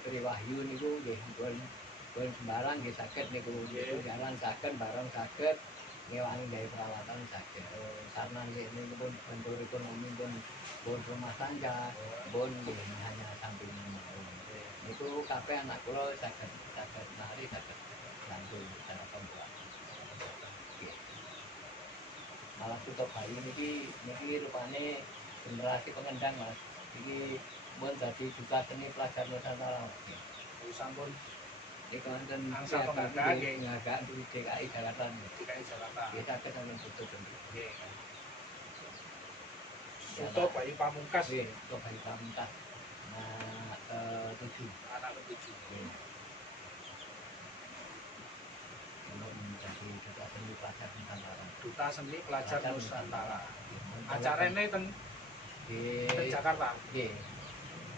Tri Wahyu niku nggih pun sembarang nggih saged niku jalan saged bareng saged ngewangi gawe perawatan saged. Sarana nggih niku pun bentuk ekonomi pun rumah tangga pun nggih hanya samping niku kabeh anak kula saged nari saged bantu cara pembuat. Malah Suto Bayu niki rupane generasi pengendang Mas. Iki pun dadi duta seni pelajar Nusantara. Sampun iki wonten angsa penghargaan nggih penghargaan dari DKI Jakarta. DKI Jakarta. Nggih saged sampun betul nggih. Suto Bayu Pamungkas. Nggih, Suto Bayu Pamungkas. Nah, 7. Anak ke-7. Nggih. Duta seni pelajar Nusantara. Duta seni pelajar Nusantara. Acarane teng Jakarta. Nggih.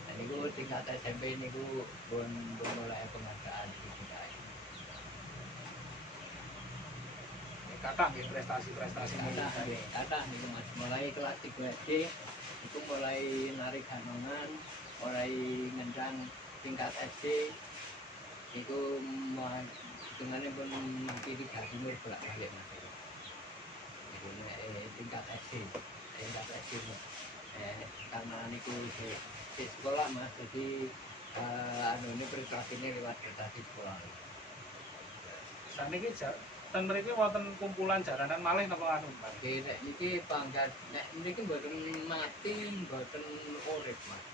Nah, niku tingkat SMP niku pun mulai penghargaan di DKI. Kata nggih prestasi-prestasi nggih. Kata niku Mas mulai kelas 3 SD itu mulai narik ganongan, mulai ngendang tingkat SD itu hitungannya pun kiri jadimir bolak-balik Mas. tingkat SD karena niku di sekolah Mas, jadi ini prestasinya lewat prestasi sekolah. Saniki ten mriki wonten kumpulan jaranan malih napa anu Pak? Nek niki pangkat nek niki mboten mati mboten urip Mas.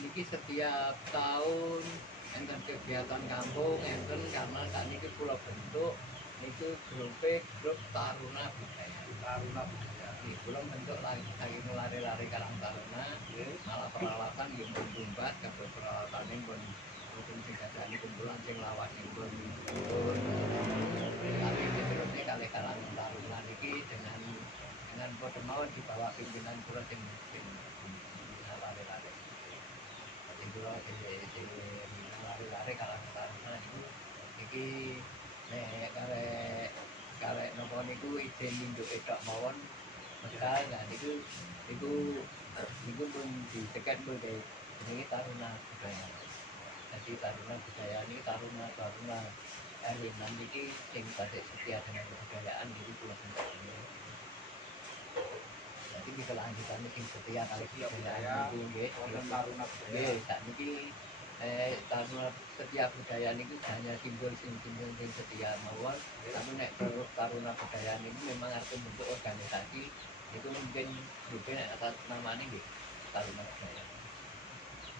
Niki setiap tahun enten kegiatan kampung enten karena saat niki kula bentuk niku grup Taruna Budaya. Taruna Budaya. Nggih, kula bentuk lagi lari-lari Karang Taruna, malah peralatan nggih pun tumbat, kabeh peralatan pun mungkin sing gadani kumpulan sing lawas pun tapi terusnya kali Karang Taruna niki dengan boten mawon di bawah pimpinan kula sing lari-lari. Jadi kula sing lari-lari Karang Taruna niku iki nek karek napa niku izin nunjuke tok mawon bekal nah niku pun dicegat pun kayak jenenge Taruna Budaya. Jadi Taruna Budaya ini Taruna RW6 niki sing badhe setia dengan kebudayaan jadi kula sendiri. Jadi kita lanjutan sing setia kali kebudayaan niku nggih Taruna Budaya. Nggih, sakniki Taruna setia budaya niku hanya simbol sing setia mawon. Tapi nek Taruna Budaya niku memang harus bentuk organisasi itu mungkin juga atas namanya nggih Taruna Budaya.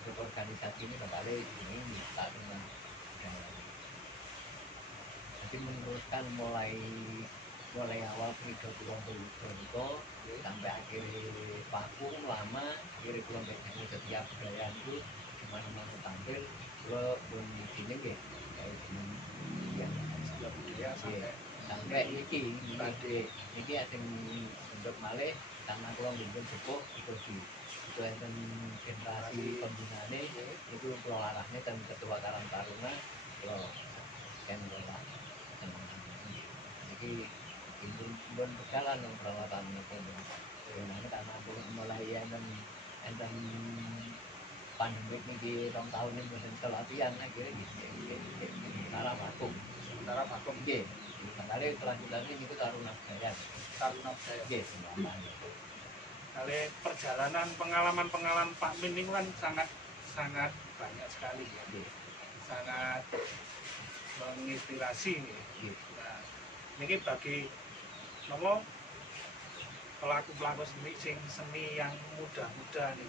Untuk organisasi ini kembali ini Taruna Budaya. Jadi meneruskan mulai awal Krido Kulon Probolinggo sampai akhir vakum lama akhir Kulon Probolinggo setiap budaya itu dimana-mana tampil lo pun di sini nggih yang setiap budaya sampai iki asing bentuk malih karena Kulon Probolinggo sepuh itu enten generasi pembinane itu Pulau Arahnya dan ketua Karang Taruna Pulau Kendola. Jadi pun berjalan perawatan itu. Karena mulai enten pandemik ini 2 tahun ini mboten kelatihan akhirnya sementara vakum. Nggih. Makanya kelanjutannya niku Taruna Budaya. Nggih, Kali perjalanan pengalaman Pak Min ini kan sangat banyak sekali ya. Sangat menginspirasi. Nah, ini bagi nopo pelaku seni yang muda-muda nih.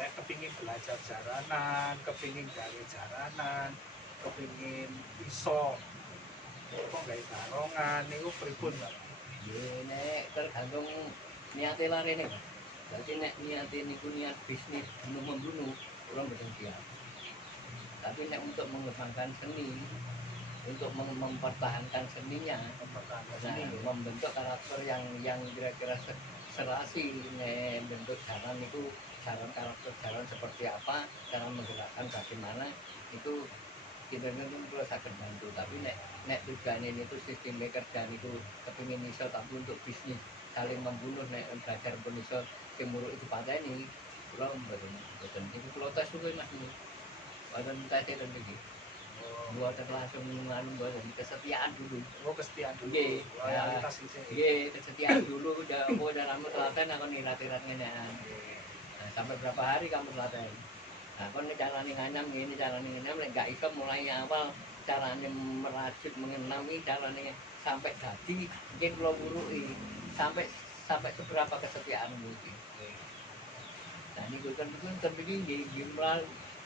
Nek kepingin belajar jaranan, kepingin gawe jaranan, kepingin iso kok gawe barongan niku pripun, Pak? Nek tergantung niate larene. Jadi nek niate niku niat bisnis bunuh-membunuh, kula mboten siap. Tapi nek untuk mengembangkan seni, untuk mempertahankan seninya, membentuk karakter yang kira-kira serasi bentuk jalan itu jalan karakter jalan seperti apa, cara menggerakkan bagaimana itu kita perlu sakit bantu. Tapi nek tujuannya itu sistem kerja itu kepingin iso tapi untuk bisnis saling membunuh nek belajar pun iso kemuruk itu pateni kula mboten niku kula tes dulu Mas niku. Mboten tes ten iki. Mboten langsung nganu mboten kesetiaan dulu. Oh, kesetiaan dulu. Nggih, loyalitas sih. Nggih, kesetiaan dulu udah dalam telaten aku nirat-nirat ngenean. Nah, sampai berapa hari kamu telaten? Nah, kon carane nganyam ngene, carane nganyam nek gak iso mulai awal carane merajut mengenami carane sampai dadi mungkin kula wuruki sampai seberapa kesetiaan mungkin. Nah, niku kan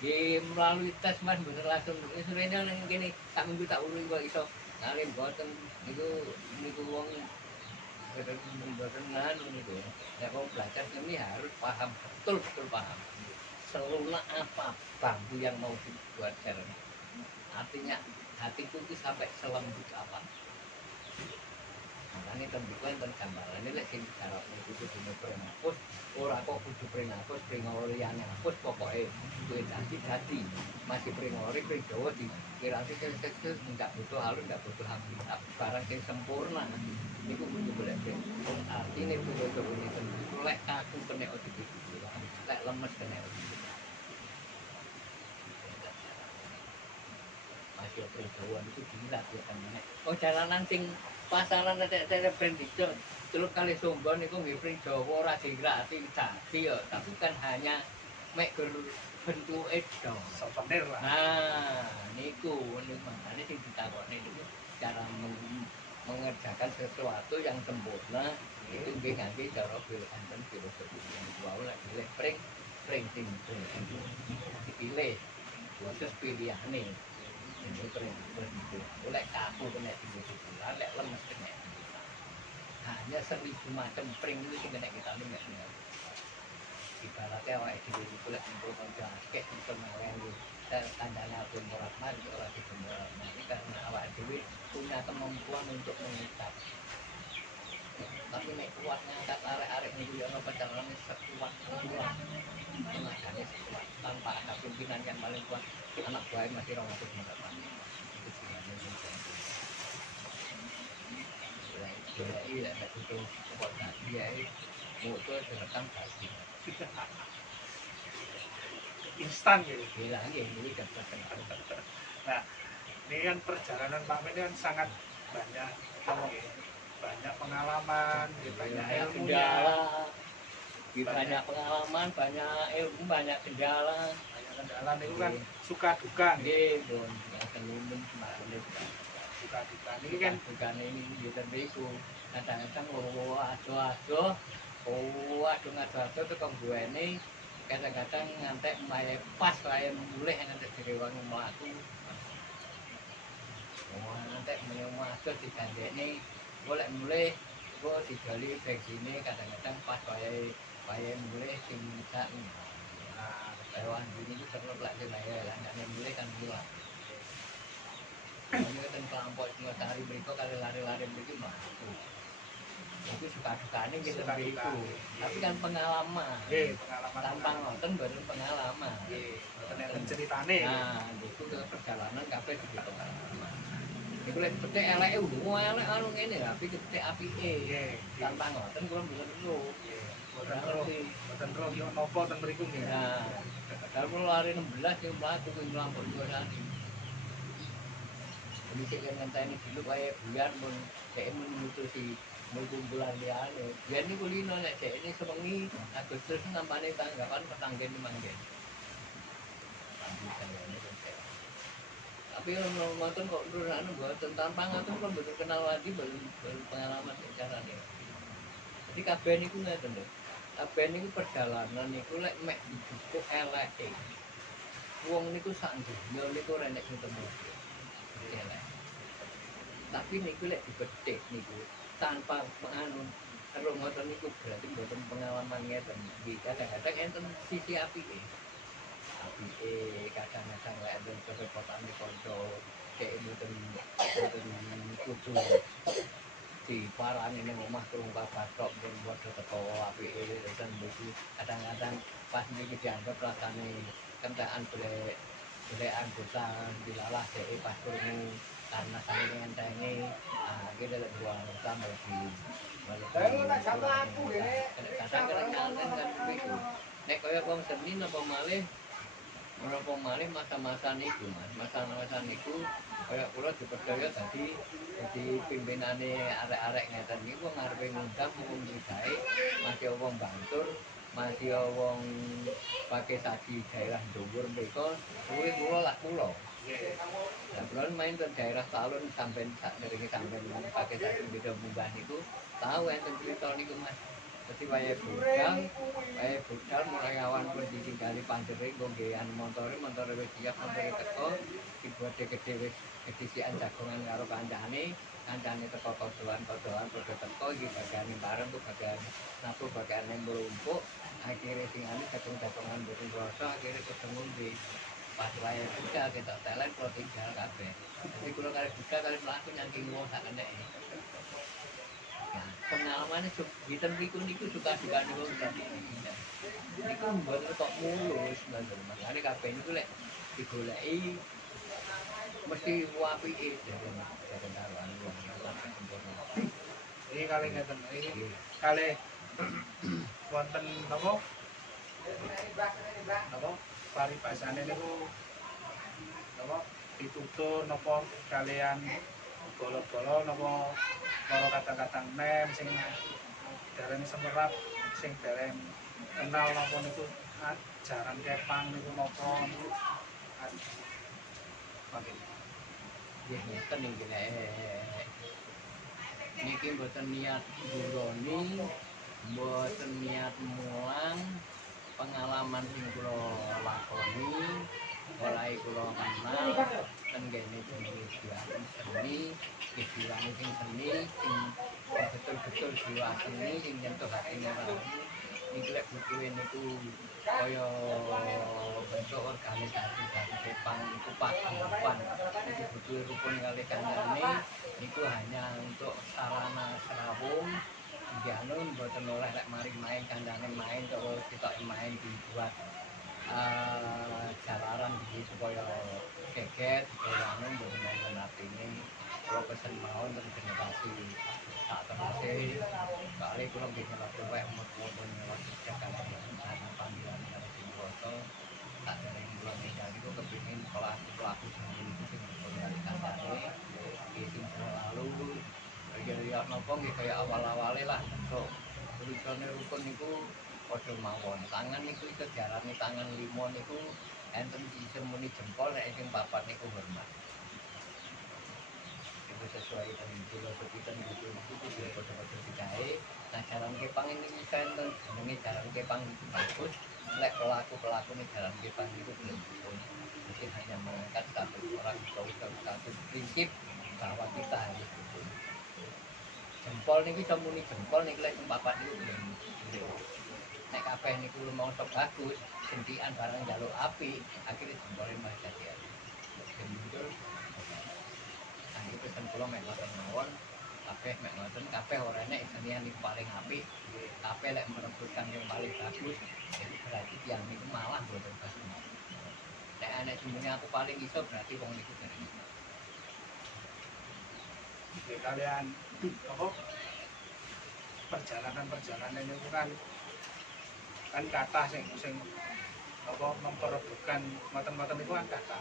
nggih melalui tes Mas mboten langsung wis rene nang kene sak minggu tak urusi kok iso ngalim mboten niku wong mboten nganu niku. Nek wong belajar seni harus paham betul paham. Selunak apa bambu yang mau dibuat jalan. Artinya hatiku itu sampai selembut apa. Makanya tembikan dan gambaran ini sing jarok niku kudu prenapus, ora kok kudu prenapus, pringori liyane apus pokoke kuwi dadi masih pringori pring Jawa dikirani sukses enggak butuh halus enggak butuh hampir barang sing sempurna niku kudu golek. Artine kudu niku lek kaku kena ojo lek lemes kena radio Jawa itu dilat ya kan. Oh jalanan sing pasaran tetek ben dijo Celuk Kali Sombon niku nggih pring Jawa ora digrati dadi ya, tapi kan hanya mek bentuke tok. Souvenir lah. Nah, niku makanya sing ditakoni niku cara mengerjakan sesuatu yang sempurna itu nggih ngangge cara enten filosofi yang wau lek pring dipilih khusus pilihane. Ini pring oleh kaku kena dibutuhkan, lek lemes kena hanya 1000 macam pring itu sing kena kita lihat. Ibaratnya awake dhewe iku lek kumpul kanca akeh iso ngene dan kandhane Abdul Rahman ora digembar. Nah, ini karena awake dhewe punya kemampuan untuk mengikat. Tapi nek kuat ngangkat arek-arek niku ya ono perjalanan sekuat tenagane sekuat tanpa ada pimpinan yang paling kuat anak buah masih 200 meter. Itu gimana sih? Iya, itu kuat dia motor direkam tadi. Instan gitu. Bilang ini dapat. Nah, ini kan perjalanan Pak Men kan sangat banyak banyak pengalaman, banyak ilmunya, banyak pengalaman, banyak ilmu, banyak kendala. Banyak kendala itu kan suka duka. Nggih, Bun. Seniman semakin suka duka. Ini kan bukan ini gitu begitu. Kadang-kadang ado-ado, ado-ado tuh kok gue ini kadang-kadang ngantek main pas wae mulih ngantek direwangi mlaku. Ngantek menyumasuk digandeni golek mulih kok digali beksine kadang-kadang pas wae mulih sing sak. Nah, hewan ini itu perlu lagi bayar lah, nggak mulai kan hilang. Ini kan kelompok cuma cari berikut kali lari-lari begitu mampu. Itu suka dukanya gitu itu. Tapi kan pengalaman. Pengalaman. Tanpa nonton baru pengalaman. Ternyata ceritane. Nah, itu ke perjalanan kafe di pengalaman. Iku lek petik eleke elek anu ngene tapi ketik apike. Tanpa nonton kula mboten perlu. Boten roh yo napa ten mriku nggih. Nah, kalau lari 16 yang mlaku kuwi mlampur Josani. Jadi sik ngenteni dulu kaya bulan pun sik menutusi kumpulan liyane. Biyen niku lino nek sik ini sewengi Agustus nampane tanggapan petanggen manggen. Tapi ngoten kok anu mboten tanpa ngoten kok mboten kenal lagi baru pengalaman carane. Jadi kabeh niku ngoten lho. Kabeh niku perjalanan niku lek mek dijupuk eleke. Wong niku sak donya niku ora nek ketemu. Elek. Tapi niku lek dibedhek niku tanpa anu karo ngoten niku berarti mboten pengalaman ngeten. Iki kadang-kadang enten sisi apike. Apike kadang-kadang lek enten kerepotan kanca cek mboten kudu diparani ning omah krung kabar tok ben padha teko apike ten iki kadang-kadang pas niki dianggap rasane kentekan golek anggota dilalah dhek pas krungu karena saking ngenteni kita lek buang sama di nek kaya wong seni napa malih masa-masa niku Mas, masa-masa niku kaya kula dipercaya dadi pimpinane arek-arek ngeten niku ngarepe ngundang wong digawe masih wong Bantur, masih wong pakai saji daerah dhuwur mriko kuwi kula. Nah, kula main ke daerah Talun sampai sakderenge sampai pakai saji beda munggah niku tahu enten cerita niku Mas. Jadi wayahe budal mulai awan pun ditinggali panjere nggo nggehan montore wis siap montore teko dibuat gede wis kedisian jagongan karo kancane teko kodohan padha teko iki bagane bareng kok bagian napa bagane mlumpuk akhire sing anu jagongan mboten rasa akhire ketemu di pas wayahe budal ketok telen kok tinggal kabeh. Jadi kula kali budal kali mlaku nyangking wong sak keneke. Pengalaman di tembiku niku suka-suka niku tadi. Niku mboten kok mulus, makane kabeh niku lek digoleki mesti apike dereng karuan wong sempurna. Iki kali ngeten iki kali wonten napa? Napa? Paribasane niku napa? ditutur napa kalian bolo-bolo napa karo kadang-kadang nem sing darani semerap sing dereng kenal napa niku ajaran kepang niku napa niku mangke nggih ngeten nggih nek niki mboten niat guroni mboten niat mulang pengalaman sing kula lakoni mulai kula kenal tenggene diwani seni diwani sing seni sing betul-betul jiwa seni sing nyentuh hati nurani niki lek butuhe niku kaya bentuk organisasi dari Jepang niku paguyuban iki butuhe rukun kali kancane niku hanya untuk sarana serawung nggih anu mboten oleh lek mari main kancane main kok kita main dibuat jalaran iki supaya geget supaya anu mboten artine kula pesen mawon ten generasi sak teruse kali kula nggih nyelok tuwek wonten nyelok sejak kali ana panggilan kali Jumroso tak dereng kula ninggal niku kepengin pelaku seni niku sing rukun kali kancane sing selalu ya napa nggih kaya awal-awale lah kok tulisane rukun niku padha mawon. Tangan niku iso diarani tangan limo niku enten iso muni jempol nek sing papat niku hormat. Itu sesuai dengan filosofi dan buku itu dia padha-padha digawe. Nah, jalan kepang ini iso enten jenenge jalan kepang itu bagus. Lek pelaku ini jalan kepang itu belum pun. Jadi hanya mengangkat satu orang satu prinsip bahwa kita harus rukun. Jempol niku iso muni jempol niku lek sing papat niku belum. Nek kabeh niku mongso bagus, sentikan barang njaluk api, akhirnya jempolnya malah jadi api. Dan muncul, nah itu pesen kula mek ngoten mawon, kabeh mek ngoten, kabeh ora enek senian niku paling apik, kabeh lek merebutkan yang paling bagus, jadi berarti tiyang niku malah mboten bagus. Nek enek sumune aku paling iso berarti wong niku dereng. Kalian apa perjalanan itu kan kata sing apa memperebutkan ngoten-ngoten itu kan kata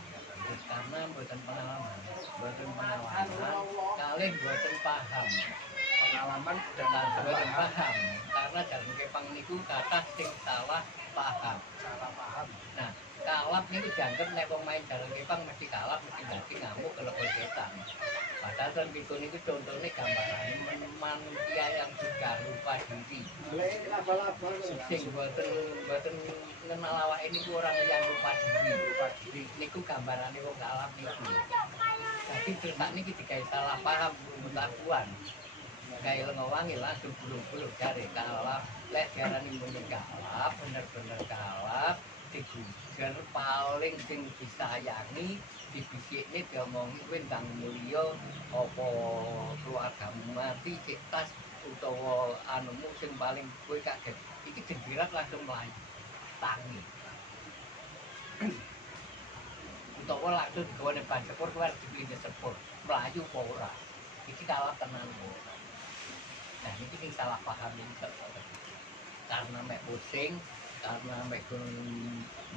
karena mboten pengalaman kalih mboten paham pengalaman dan mboten paham karena jalan kepang niku kata sing salah paham nah kalap niku dianggap nek wong main jalan kepang mesti kalap mesti dadi ngamuk kelebon setan. Padahal kan niku contohnya gambaran manusia yang sudah lupa diri. Sing boten ngenal awake niku orang yang lupa diri. Niku gambarane wong kalap niku. Jadi cerita niki digawe salah paham pengetahuan. Kayak ngewangi langsung bulu-bulu jare kalap. Lek diarani muni kalap, bener-bener kalap. Diguger paling sing disayangi dibisikne diomongi kowe ndang mulya apa keluargamu mati cek tas utawa anumu sing paling kowe kaget iki jenggirat langsung mlayu tangi utawa langsung digawane ban sepur kowe arep dipilih sepur mlayu apa ora iki kalah tenan nah iki sing salah paham iki karena mek pusing karena mek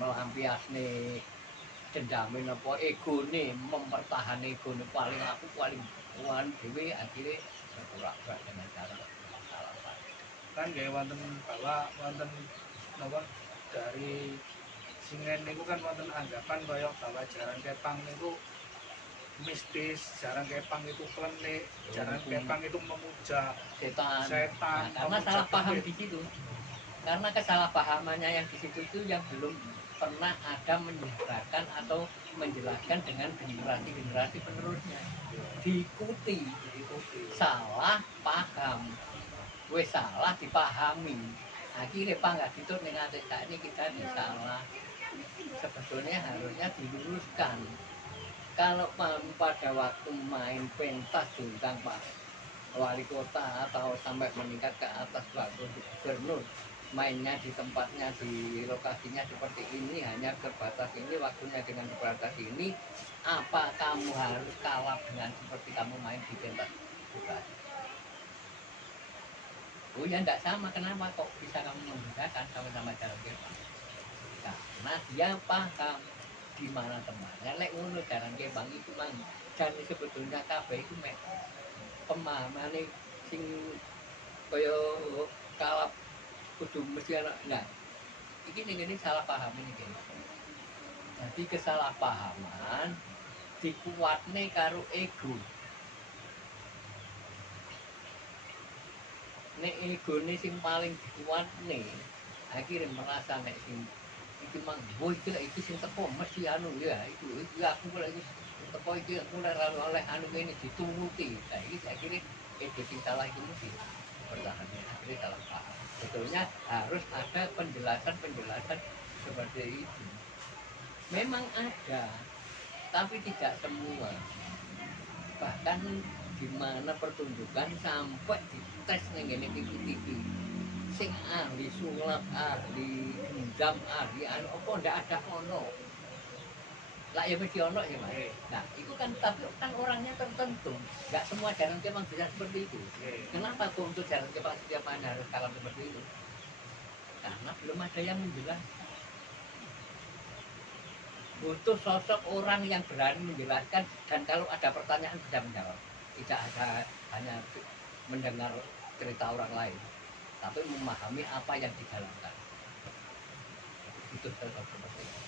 melampiasne dendamin apa egone mempertahankan egone paling aku paling kuat dhewe akhirnya berpura-pura dengan cara salah kan nggih wonten bahwa wonten napa dari singen niku kan wonten anggapan kaya bahwa jaran kepang niku mistis, jaran kepang itu klenik, jaran kepang itu memuja setan. Nah, karena salah paham di situ. Karena kesalahpahamannya yang di situ itu yang belum pernah ada menyebarkan atau menjelaskan dengan generasi penerusnya. Diikuti. Salah paham. Wes salah dipahami. Akhirnya Pak nggak gitu dengan saat ini kita salah. Sebetulnya harusnya diluruskan. Kalau pada waktu main pentas bintang Pak wali kota atau sampai meningkat ke atas waktu gubernur mainnya di tempatnya di lokasinya seperti ini hanya terbatas ini waktunya dengan terbatas ini apa kamu harus kalah dengan seperti kamu main di pentas bukan oh ya tidak sama kenapa kok bisa kamu membedakan sama-sama jalan kepang karena dia paham di mana temannya lek ngono jaran kembang itu mang dan sebetulnya kabeh itu mek pemahamane sing kaya kalap kudu mesti ana nah ini salah paham ini gini. Jadi kesalahpahaman dikuatne karo ego. Nek egone sing paling dikuatne akhirnya merasa nek sing iki mang boy iki sing teko mesti anu ya itu aku kok iki teko iki aku oleh anu ini dituruti. Nah iki akhirnya ego sing salah itu mesti pertahanan akhirnya salah paham. Sebetulnya harus ada penjelasan seperti itu. Memang ada, tapi tidak semua. Bahkan di mana pertunjukan sampai dites ning ngene TV-TV. Sing ahli sulap, ahli gendam, ahli anu apa ndak ada ono. Lah ya mesti ono ya, Mas. Nah, itu kan tapi kan orangnya tertentu. Enggak semua jaran kembang bisa seperti itu. Kenapa kok untuk jaran kembang setiap mana harus kalah seperti itu? Karena belum ada yang menjelaskan. Butuh sosok orang yang berani menjelaskan dan kalau ada pertanyaan bisa menjawab. Tidak ada hanya mendengar cerita orang lain, tapi memahami apa yang dijalankan. Butuh sosok seperti itu.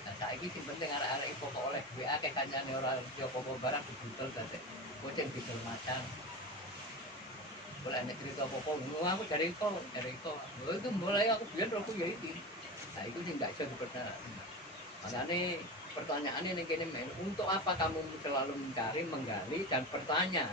Nah, saya ini sih penting arah-arah pokok oleh WA kayak kancane orang Jokowi barang dibutuh tadi. Kucing bisa macam. Boleh ada cerita apa-apa, aku dari itu mulai aku biar aku ya itu. Nah itu sih nggak bisa dipercaya. Makanya pertanyaannya ini men, untuk apa kamu selalu mencari, menggali dan bertanya?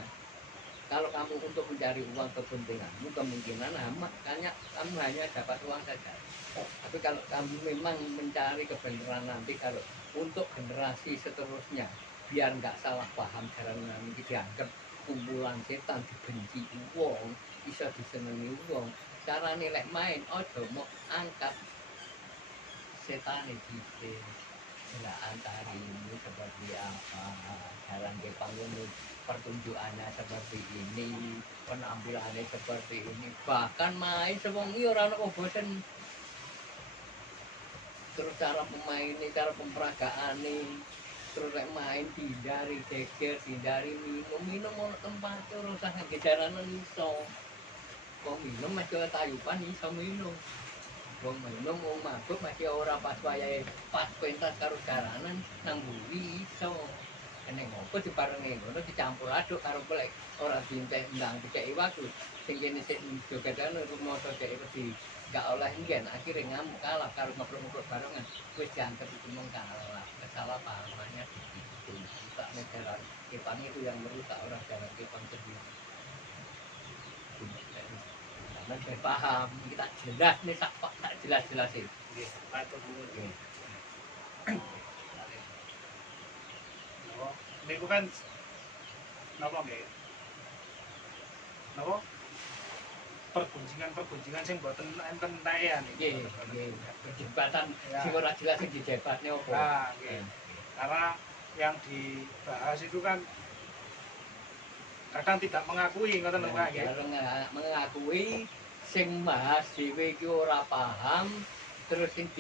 Kalau kamu untuk mencari uang kepentinganmu, kemungkinan makanya kamu hanya dapat uang saja. Tapi kalau kamu memang mencari kebenaran nanti, kalau untuk generasi seterusnya, biar nggak salah paham jalan ini dianggap kumpulan setan, dibenci uang, bisa disenangi uang. Cara nilai main, mau angkat setan itu. Nah, antara ini seperti apa, jalan ke panggung pertunjukannya seperti ini, penampilannya seperti ini, bahkan main semua ini orang bosan. Terus cara pemainnya, cara pemeragaan nih, terus main hindari geger, hindari minum mau tempat terus sangat gejaranan iso. Kok minum masih tayupan iso minum. Wong minum wong mabuk masih ora pas wayahe pas pentas karo jaranan nang buri iso. Kene ngopo diparengi ngono dicampur aduk karo plek ora dintek ndang dikeki waktu. Sing kene sik jogetan rumoso dhek wedi gak oleh ngen akhirnya ngamuk kalah karo ngobrol-ngobrol barengan wis dianggap itu mengkalah. Kesalahpahamannya di situ. Rusak negara Jepang itu yang merusak orang jalan Jepang sendiri. Karena saya paham, kita jelas nih tak jelas-jelasin. Niku kan napa nggih? Napa? Pergunjingan sing boten enten entekan iki. Nggih, perdebatan sing ora jelas sing didebatne opo. Nah, nggih. Karena yang dibahas itu kan kadang tidak mengakui ngoten lho Pak nggih. Mengakui sing bahas dhewe iki ora paham, terus sing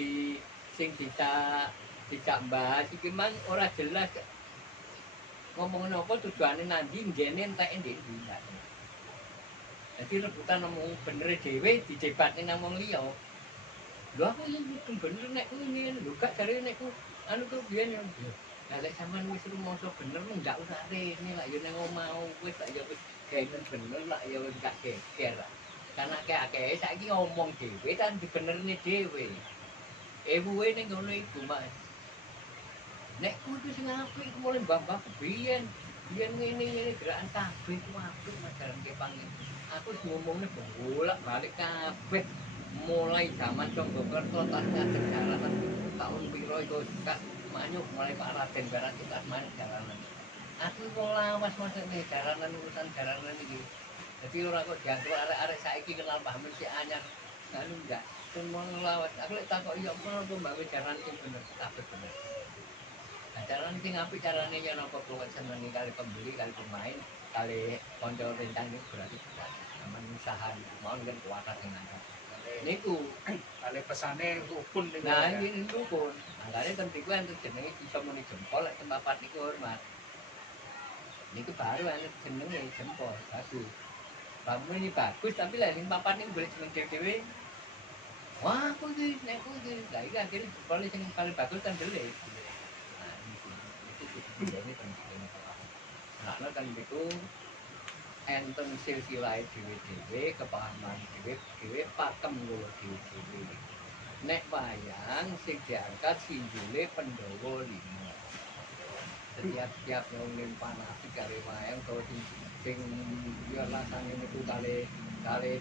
dijak bahas iki mang ora jelas. Ngomong apa tujuane nanti ngene entek ndi. Jadi rebutan ngomong bener dhewe didebatne nang wong liya. Lho aku iki bener nek ngene lho gak jare nek anu ku biyen ya. Lah lek sampean wis rumoso bener ndak usah rene lak yo nang omah wis lak yo wis gawe bener lak yo gak geger. Karena akeh saiki ngomong dhewe kan dibenerne dhewe. Ewuwe ning ngono iku, Mas. Nek kudu sing apik ku mulai mbah-mbah biyen ngene gerakan kabeh ku apik majaran Jepang iki. Aku ngomongnya bolak-balik kabeh mulai zaman Songgokerto tas ngajak jalanan tahun piro iku Kak Manyuk mulai Pak Raden Barat kita main jalanan. Aku kok lawas maksudnya jalanan urusan jalanan iki. Jadi ora kok dianggap arek-arek saiki kenal paham si anyar. Anu enggak semua lawas. Aku lek takok iya apa mbak jalan sing bener kabeh bener. Jalan sing apik carane yen apa kowe senengi kali pembeli kali pemain kali kanca rencang itu berarti aman usaha mau kan kuat sing nangkap. Niku kali pesane rukun niku. nah ini rukun. Makanya tentu enten jenenge bisa muni jempol lek tempat niku hormat. Niku baru enten jenenge jempol bagus. Bangun ini bagus tapi lek ning papat niku golek jeneng dhewe-dhewe. Wah, aku iki nek aku iki. Lah iki akhire jempol sing paling bagus kan dhewe. Nah, niku kudu penting. Nah, kan niku enten silsilah dhewe-dhewe, kepahaman dhewe-dhewe, pakem kula dhewe-dhewe. Nek wayang sing diangkat sinjule Pandhawa 5. Setiap ngimpanasi kali wayang to sing ya rasane niku kali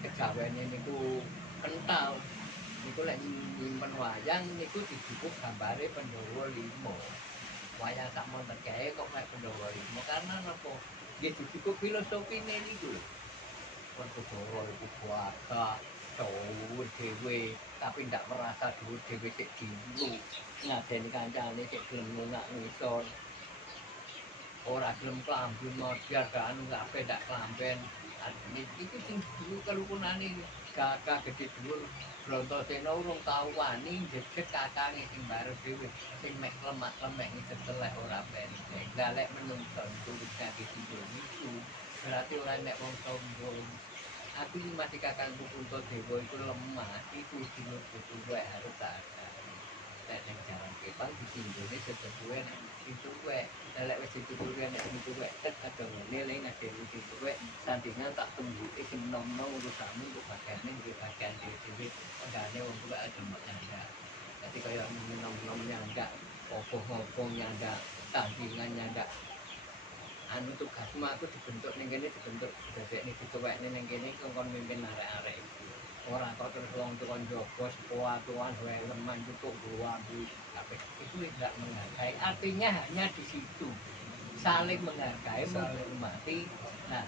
kejawene niku kental. Niku lek nyimpen wayang niku dijupuk gambare Pandhawa 5. Wayang sak monten kae kok mek Pandhawa 5 karena napa? Nggih dijupuk filosofine niku lho. Werkudara iku kuwagah dhuwur dhewe tapi ndak merasa dhuwur dhewe sik dulu. Ngadeni kancane sik gelem nungak ngisor. Ora gelem klambi modar anu kabeh ndak klamben. Iku sing dulu kerukunane gagah gedhe dhuwur Brontasena urung tau wani jejet kakange sing baru dhewe sing mek lemak-lemek setelek ora pendek. Lah lek menungso niku wis kaki niku berarti ora nek wong sombong. Aku iki masih kakangku Puntadewa iku lemah, iku dulur tuwek harus ada. Nek ning jalan kepang ditinggone sesuai nek itu tuwek. Lek wis ditutuke nek itu tuwek tek ada ngene nek dhewe tuwek sandingan tak tumbuke sing nom-nom urusanmu kok bagane nggih bagian dhewe-dhewe. Enggane wong tuwek aja mbok nyandak. Dadi kaya nom-nom nyandak, opo-opo nyandak, tandingan nyandak. Anu tugasmu aku dibentuk ning kene dibentuk dadekne dituwekne ning kene kon mimpin arek-arek iki. Ora kok terus wong tuwa njogo sepuatuan wae leman cukup gua-gui kabeh itu tidak menghargai. Artinya hanya di situ. Saling menghargai, menghormati. Nah,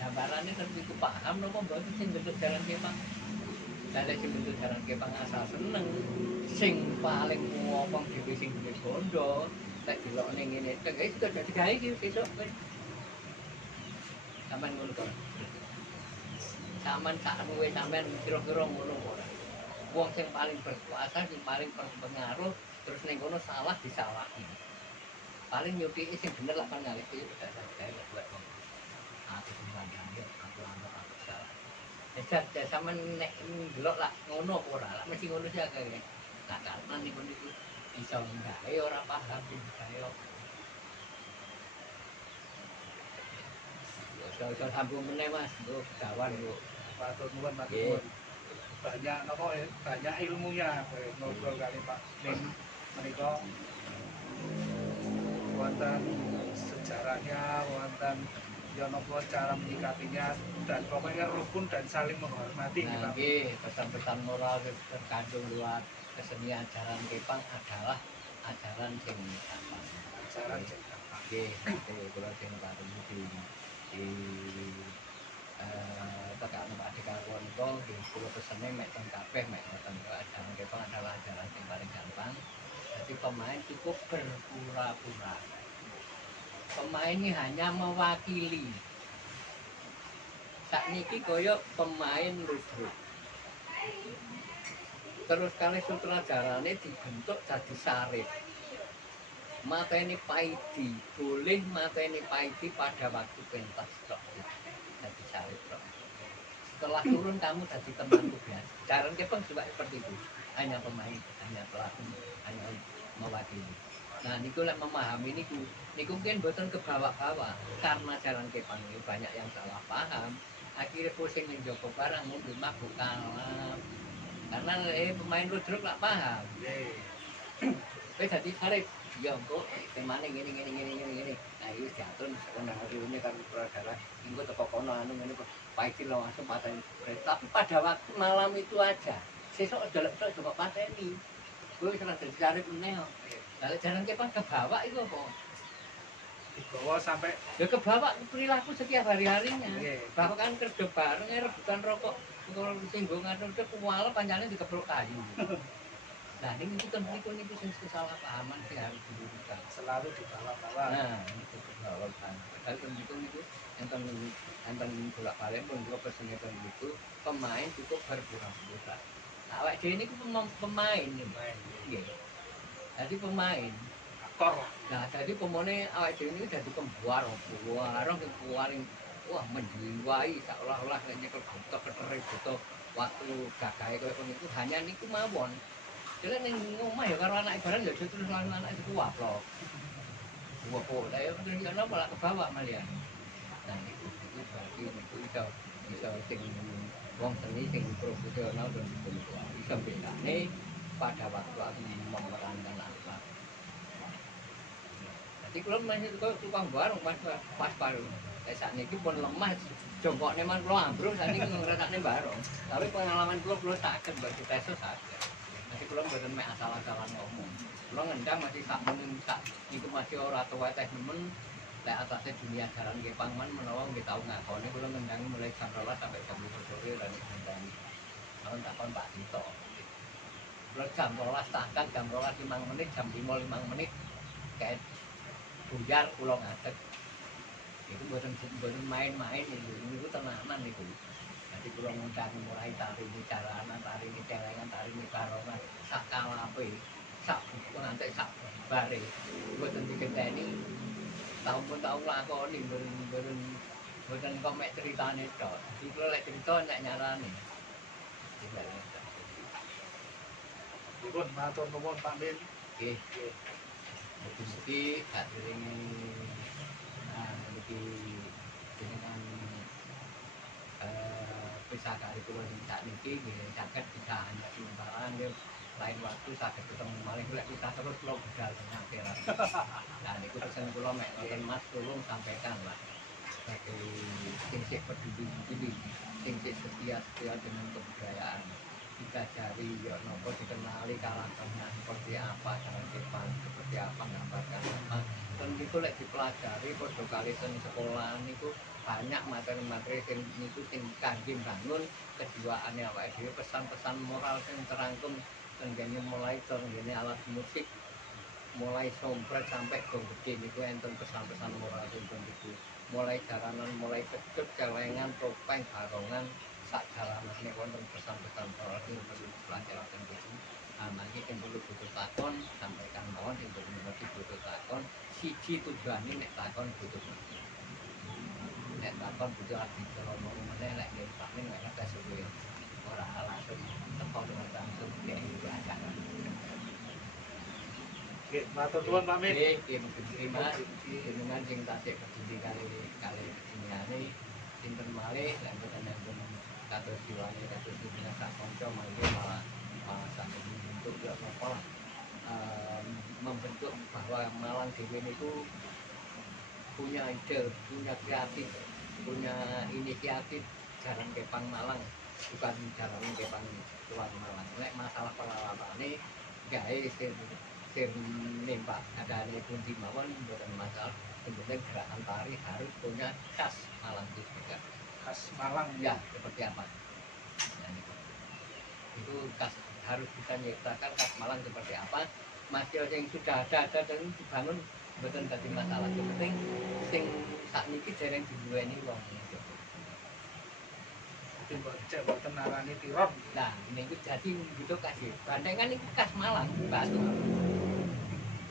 gambarannya kan itu paham napa mboten sing bentuk jalan kepang. Lah sing bentuk jalan kepang asal seneng. Sing paling ngopong dhewe sing duwe bondo. Lek delok ning ngene, guys sudah dadi gawe iki sesuk wis. Sampeyan ngono to. Sampeyan sak luwe sampeyan kira-kira ngono ora. Wong sing paling berkuasa, sing paling berpengaruh terus ning kono salah disalahi. Paling nyuthiki sing bener lah kan ngalih iki berdasar gawe buat wong. Aku sembandane aku anggap aku salah. Jadi sampeyan nek ndelok lah ngono ora, lah mesti ngono sih akeh. Nah, karena niku bisa gawe ora paham gawe opo. Yo sambung meneh Mas, nggo gawan yo. Matur nuwun, matur nuwun. Banyak napa banyak ilmunya ngobrol kali Pak Ning menika wonten sejarahnya, wonten ya napa cara menyikapinya dan pokoknya rukun dan saling menghormati. Nah, nggih, pesan-pesan moral terkandung luar kesenian jalan kepang adalah ajaran sing apa? Ajaran sing apa? Nggih, kula sing paring di tekan Pak Dikawan kok nggih kula pesene mek teng kabeh mek ngoten ajaran kepang adalah ajaran sing paling gampang. Jadi pemain cukup berpura-pura. Pemain ini hanya mewakili. Sakniki koyo pemain ludruk. Terus kali sutradarane dibentuk jadi sarip. Mateni Paidi, boleh mateni Paidi pada waktu pentas tok. Jadi sarip tok. Setelah turun kamu jadi temanku biasa. Jaran kepang juga seperti itu. Hanya pemain, hanya pelaku, hanya mewakili. Nah, niku lek memahami niku mungkin boten ke bawah-bawah karena jalan kepang ini banyak yang salah paham. Akhirnya pusing menjogo barang mobil mabuk kalah. Karena pemain ludruk gak paham. Wis dadi sarip. Ya engko temane ngene. Nah, iki diatur sekolah hari kan saudara. Engko teko kono anu ngene kok paiti langsung pateni. Tapi pada waktu malam itu aja. Sesuk delok-delok coba pateni. Kowe wis dadi sarip meneh. Lah jalan kepang kebawa itu apa? Dibawa sampai Ya kebawa perilaku setiap hari-harinya. Bahkan kerja bareng rebutan rokok. Kalau tinggung ngatur itu kuwala pancane dikeprok kayu. Nah, ini kan niku sing kesalahpahaman sing harus diluruskan. Selalu dibawa-bawa. Nah, itu kebawa kan. Kalau niku enten bolak-balik pun kula pesen enten niku pemain cukup berpura-pura. Awak dhewe niku pemain. Nggih. Dadi pemain. Aktor lah. Nah, jadi pemone awak dhewe niku dadi pembuar paling wah menjiwai seolah-olah nyekel buta ketere buta waktu gagahe koyo niku hanya niku mawon. Dene ning omah ya karo anak bareng ya terus anak itu kuwaplok. Kuwaplok lha ya terus ana malah kebawa malian. Nah niku berarti niku iso sing wong seni sing profesional dan iso bedane pada waktu aku memerankan apa. Jadi kula masih tukang bareng pas baru. Sak niki pun lemah jongkokne man kula ambruk sakniki ngrasakne bareng. Tapi pengalaman kula saged bagi teso saged. Masih kula mboten mek asal-asalan ngomong. Kula ngendang masih sak men sak niku masih ora tuwa teh nemen. Lek atase dunia jalan nggih pangman menawa nggih tau ngakoni kula ngendang mulai jam 12 sampai jam 5 sore lan ngendang. Tahun takon Pak Tito. Kula jam 12 takkan jam 12 5 menit jam 5 5 menit kayak buyar kula ngadeg. Itu mboten main-main niku tenanan niku. Jadi kula ngundang mulai tari bicaranan, tari celengan, tari karongan, sak kalape, sak ngantek sak bare. Mboten digenteni taun tau lakoni mboten kok mek critane tok. Jadi kula lek crita nek nyarani. Dipun matur nuwun Pak Min. Nggih. Mugi-mugi sadurunge niki jenengan pisah kali kula sing sakniki nggih saged bisa hanya sementara nggih lain waktu saged ketemu malih lek kita terus kula budal teng akhirat. Nah niku pesen kula mek nonton Mas tolong sampaikan lah bagi sing sik peduli sing sik setia dengan kebudayaan. Dipelajari ya nopo dikenali karakternya seperti apa, cara depan seperti apa, gambarkan apa. Dan niku lek dipelajari padha kali teng sekolah niku banyak materi-materi sing niku sing kangge bangun kejiwaane awake dhewe, pesan-pesan moral sing terangkum tenggene mulai tenggene alat musik mulai sompret sampai gede niku enten pesan-pesan moral sing niku. Mulai jalanan, mulai kecut, celengan, topeng, barongan, sak jalanane wonten pesan-pesan moral sing perlu dipelajari niku. Mangke sing perlu butuh takon sampaikan mawon, sing perlu ngerti butuh takon, siji tujuane nek takon butuh ngerti. Nek takon butuh arti krono meneh lek yen Pak Min nek ngerti suwe ora langsung teko langsung kayak pelajaran. Nggih, matur nuwun Pak Min. Nggih, Mas. Jenengan sing tasik peduli kali keseniane sinten malih lek mboten enten kados siwane kados jenengan sak kanca mangke malah saged membentuk ya napa membentuk bahwa Malang dhewe niku punya ide, punya kreatif, punya inisiatif jalan kepang Malang, bukan jalan kepang luar Malang. Nek masalah peralatan gawe sir nempak ada kunci mawon bukan masalah. Kemudian gerakan tari harus punya khas Malang juga. Khas Malang Ya, seperti apa? Ya, itu khas harus bisa nyiptakan khas Malang seperti apa. Masih yang sudah ada dan dibangun betul dadi masalah. Yang penting sing sakniki dereng diduweni wong. Tapi mbok cek mboten narani tiron. Nah, niku dadi butuh kasih. Bandengan niku khas Malang, Batu.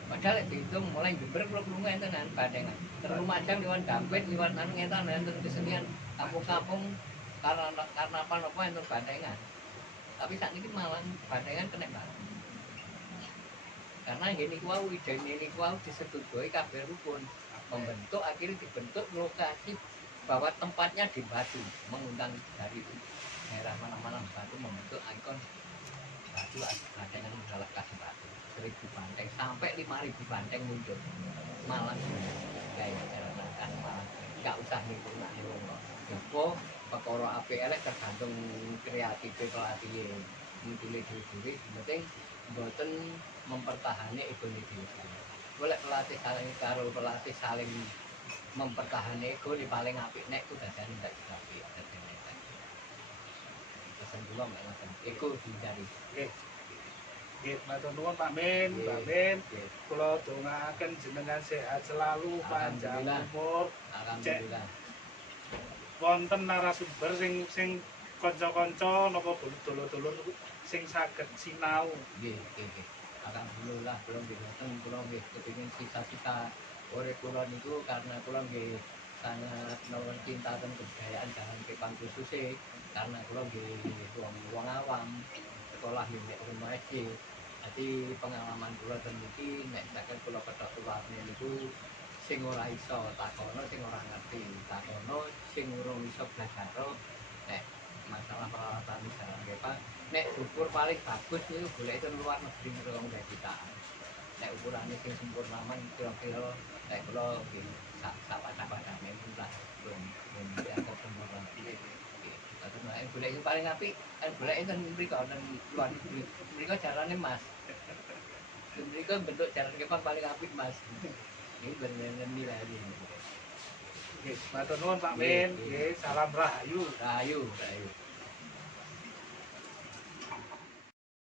Padahal dihitung mulai Jember kula krungu entenan Bandengan. Terus Lumajang liwat Dampit, liwat anu ngetan enten kesenian kampung-kampung karnaval apa enten Bandengan. Tapi sakniki Malang Bandengan kena banget. Karena ini kuau ide ini kuau disetujui kabeh rukun membentuk akhirnya dibentuk lokasi bahwa tempatnya di Batu mengundang dari daerah mana-mana Batu membentuk ikon Batu ada yang mengalami kasih Batu 1000 banteng sampai 5000 banteng muncul Malang kayak jalan khas Malang nggak usah ngikutin Jopo perkara api elek tergantung kreatif pelatih munculnya diri penting buatan mempertahankan ego diri. Boleh pelatih saling karo pelatih saling mempertahankan ego di paling apik nek kudu dadane ndak apik dadane. Pesan kula mboten ego dicari. Nggih. Nggih, matur nuwun Pak Min, Mbak Min. Kula dongaaken jenengan sehat selalu, panjang umur. Alhamdulillah. wonten narasumber sing kanca-kanca napa dulur-dulur sing saged sinau. Nggih, nggih. Alhamdulillah kula nggih boten kula nggih kepengin sisa-sisa urip kula niku karena kula nggih sangat cinta dan kebudayaan jalan Kepang khususnya karena kula nggih wong awam sekolah nggih nek Rumaji. Jadi pengalaman kula ten niki nek saged kula kethok tularne niku sing ora iso takono sing ora ngerti takono sing urung iso belajar nek masalah peralatan jalan Kepang nek ukur paling bagus itu boleh itu luar negeri rong kita nek ukurannya sing sempurna man kira-kira nek kula nggih sak-sak-sak lah belum dianggap sempurna terus nek golek sing paling apik golek ten mriko ten luar negeri mriko jarane Mas mriko bentuk jalan Kepang paling apik Mas ini bener-bener nilai ini Nggih, matur nuwun Pak Min. Nggih, salam rahayu. rahayu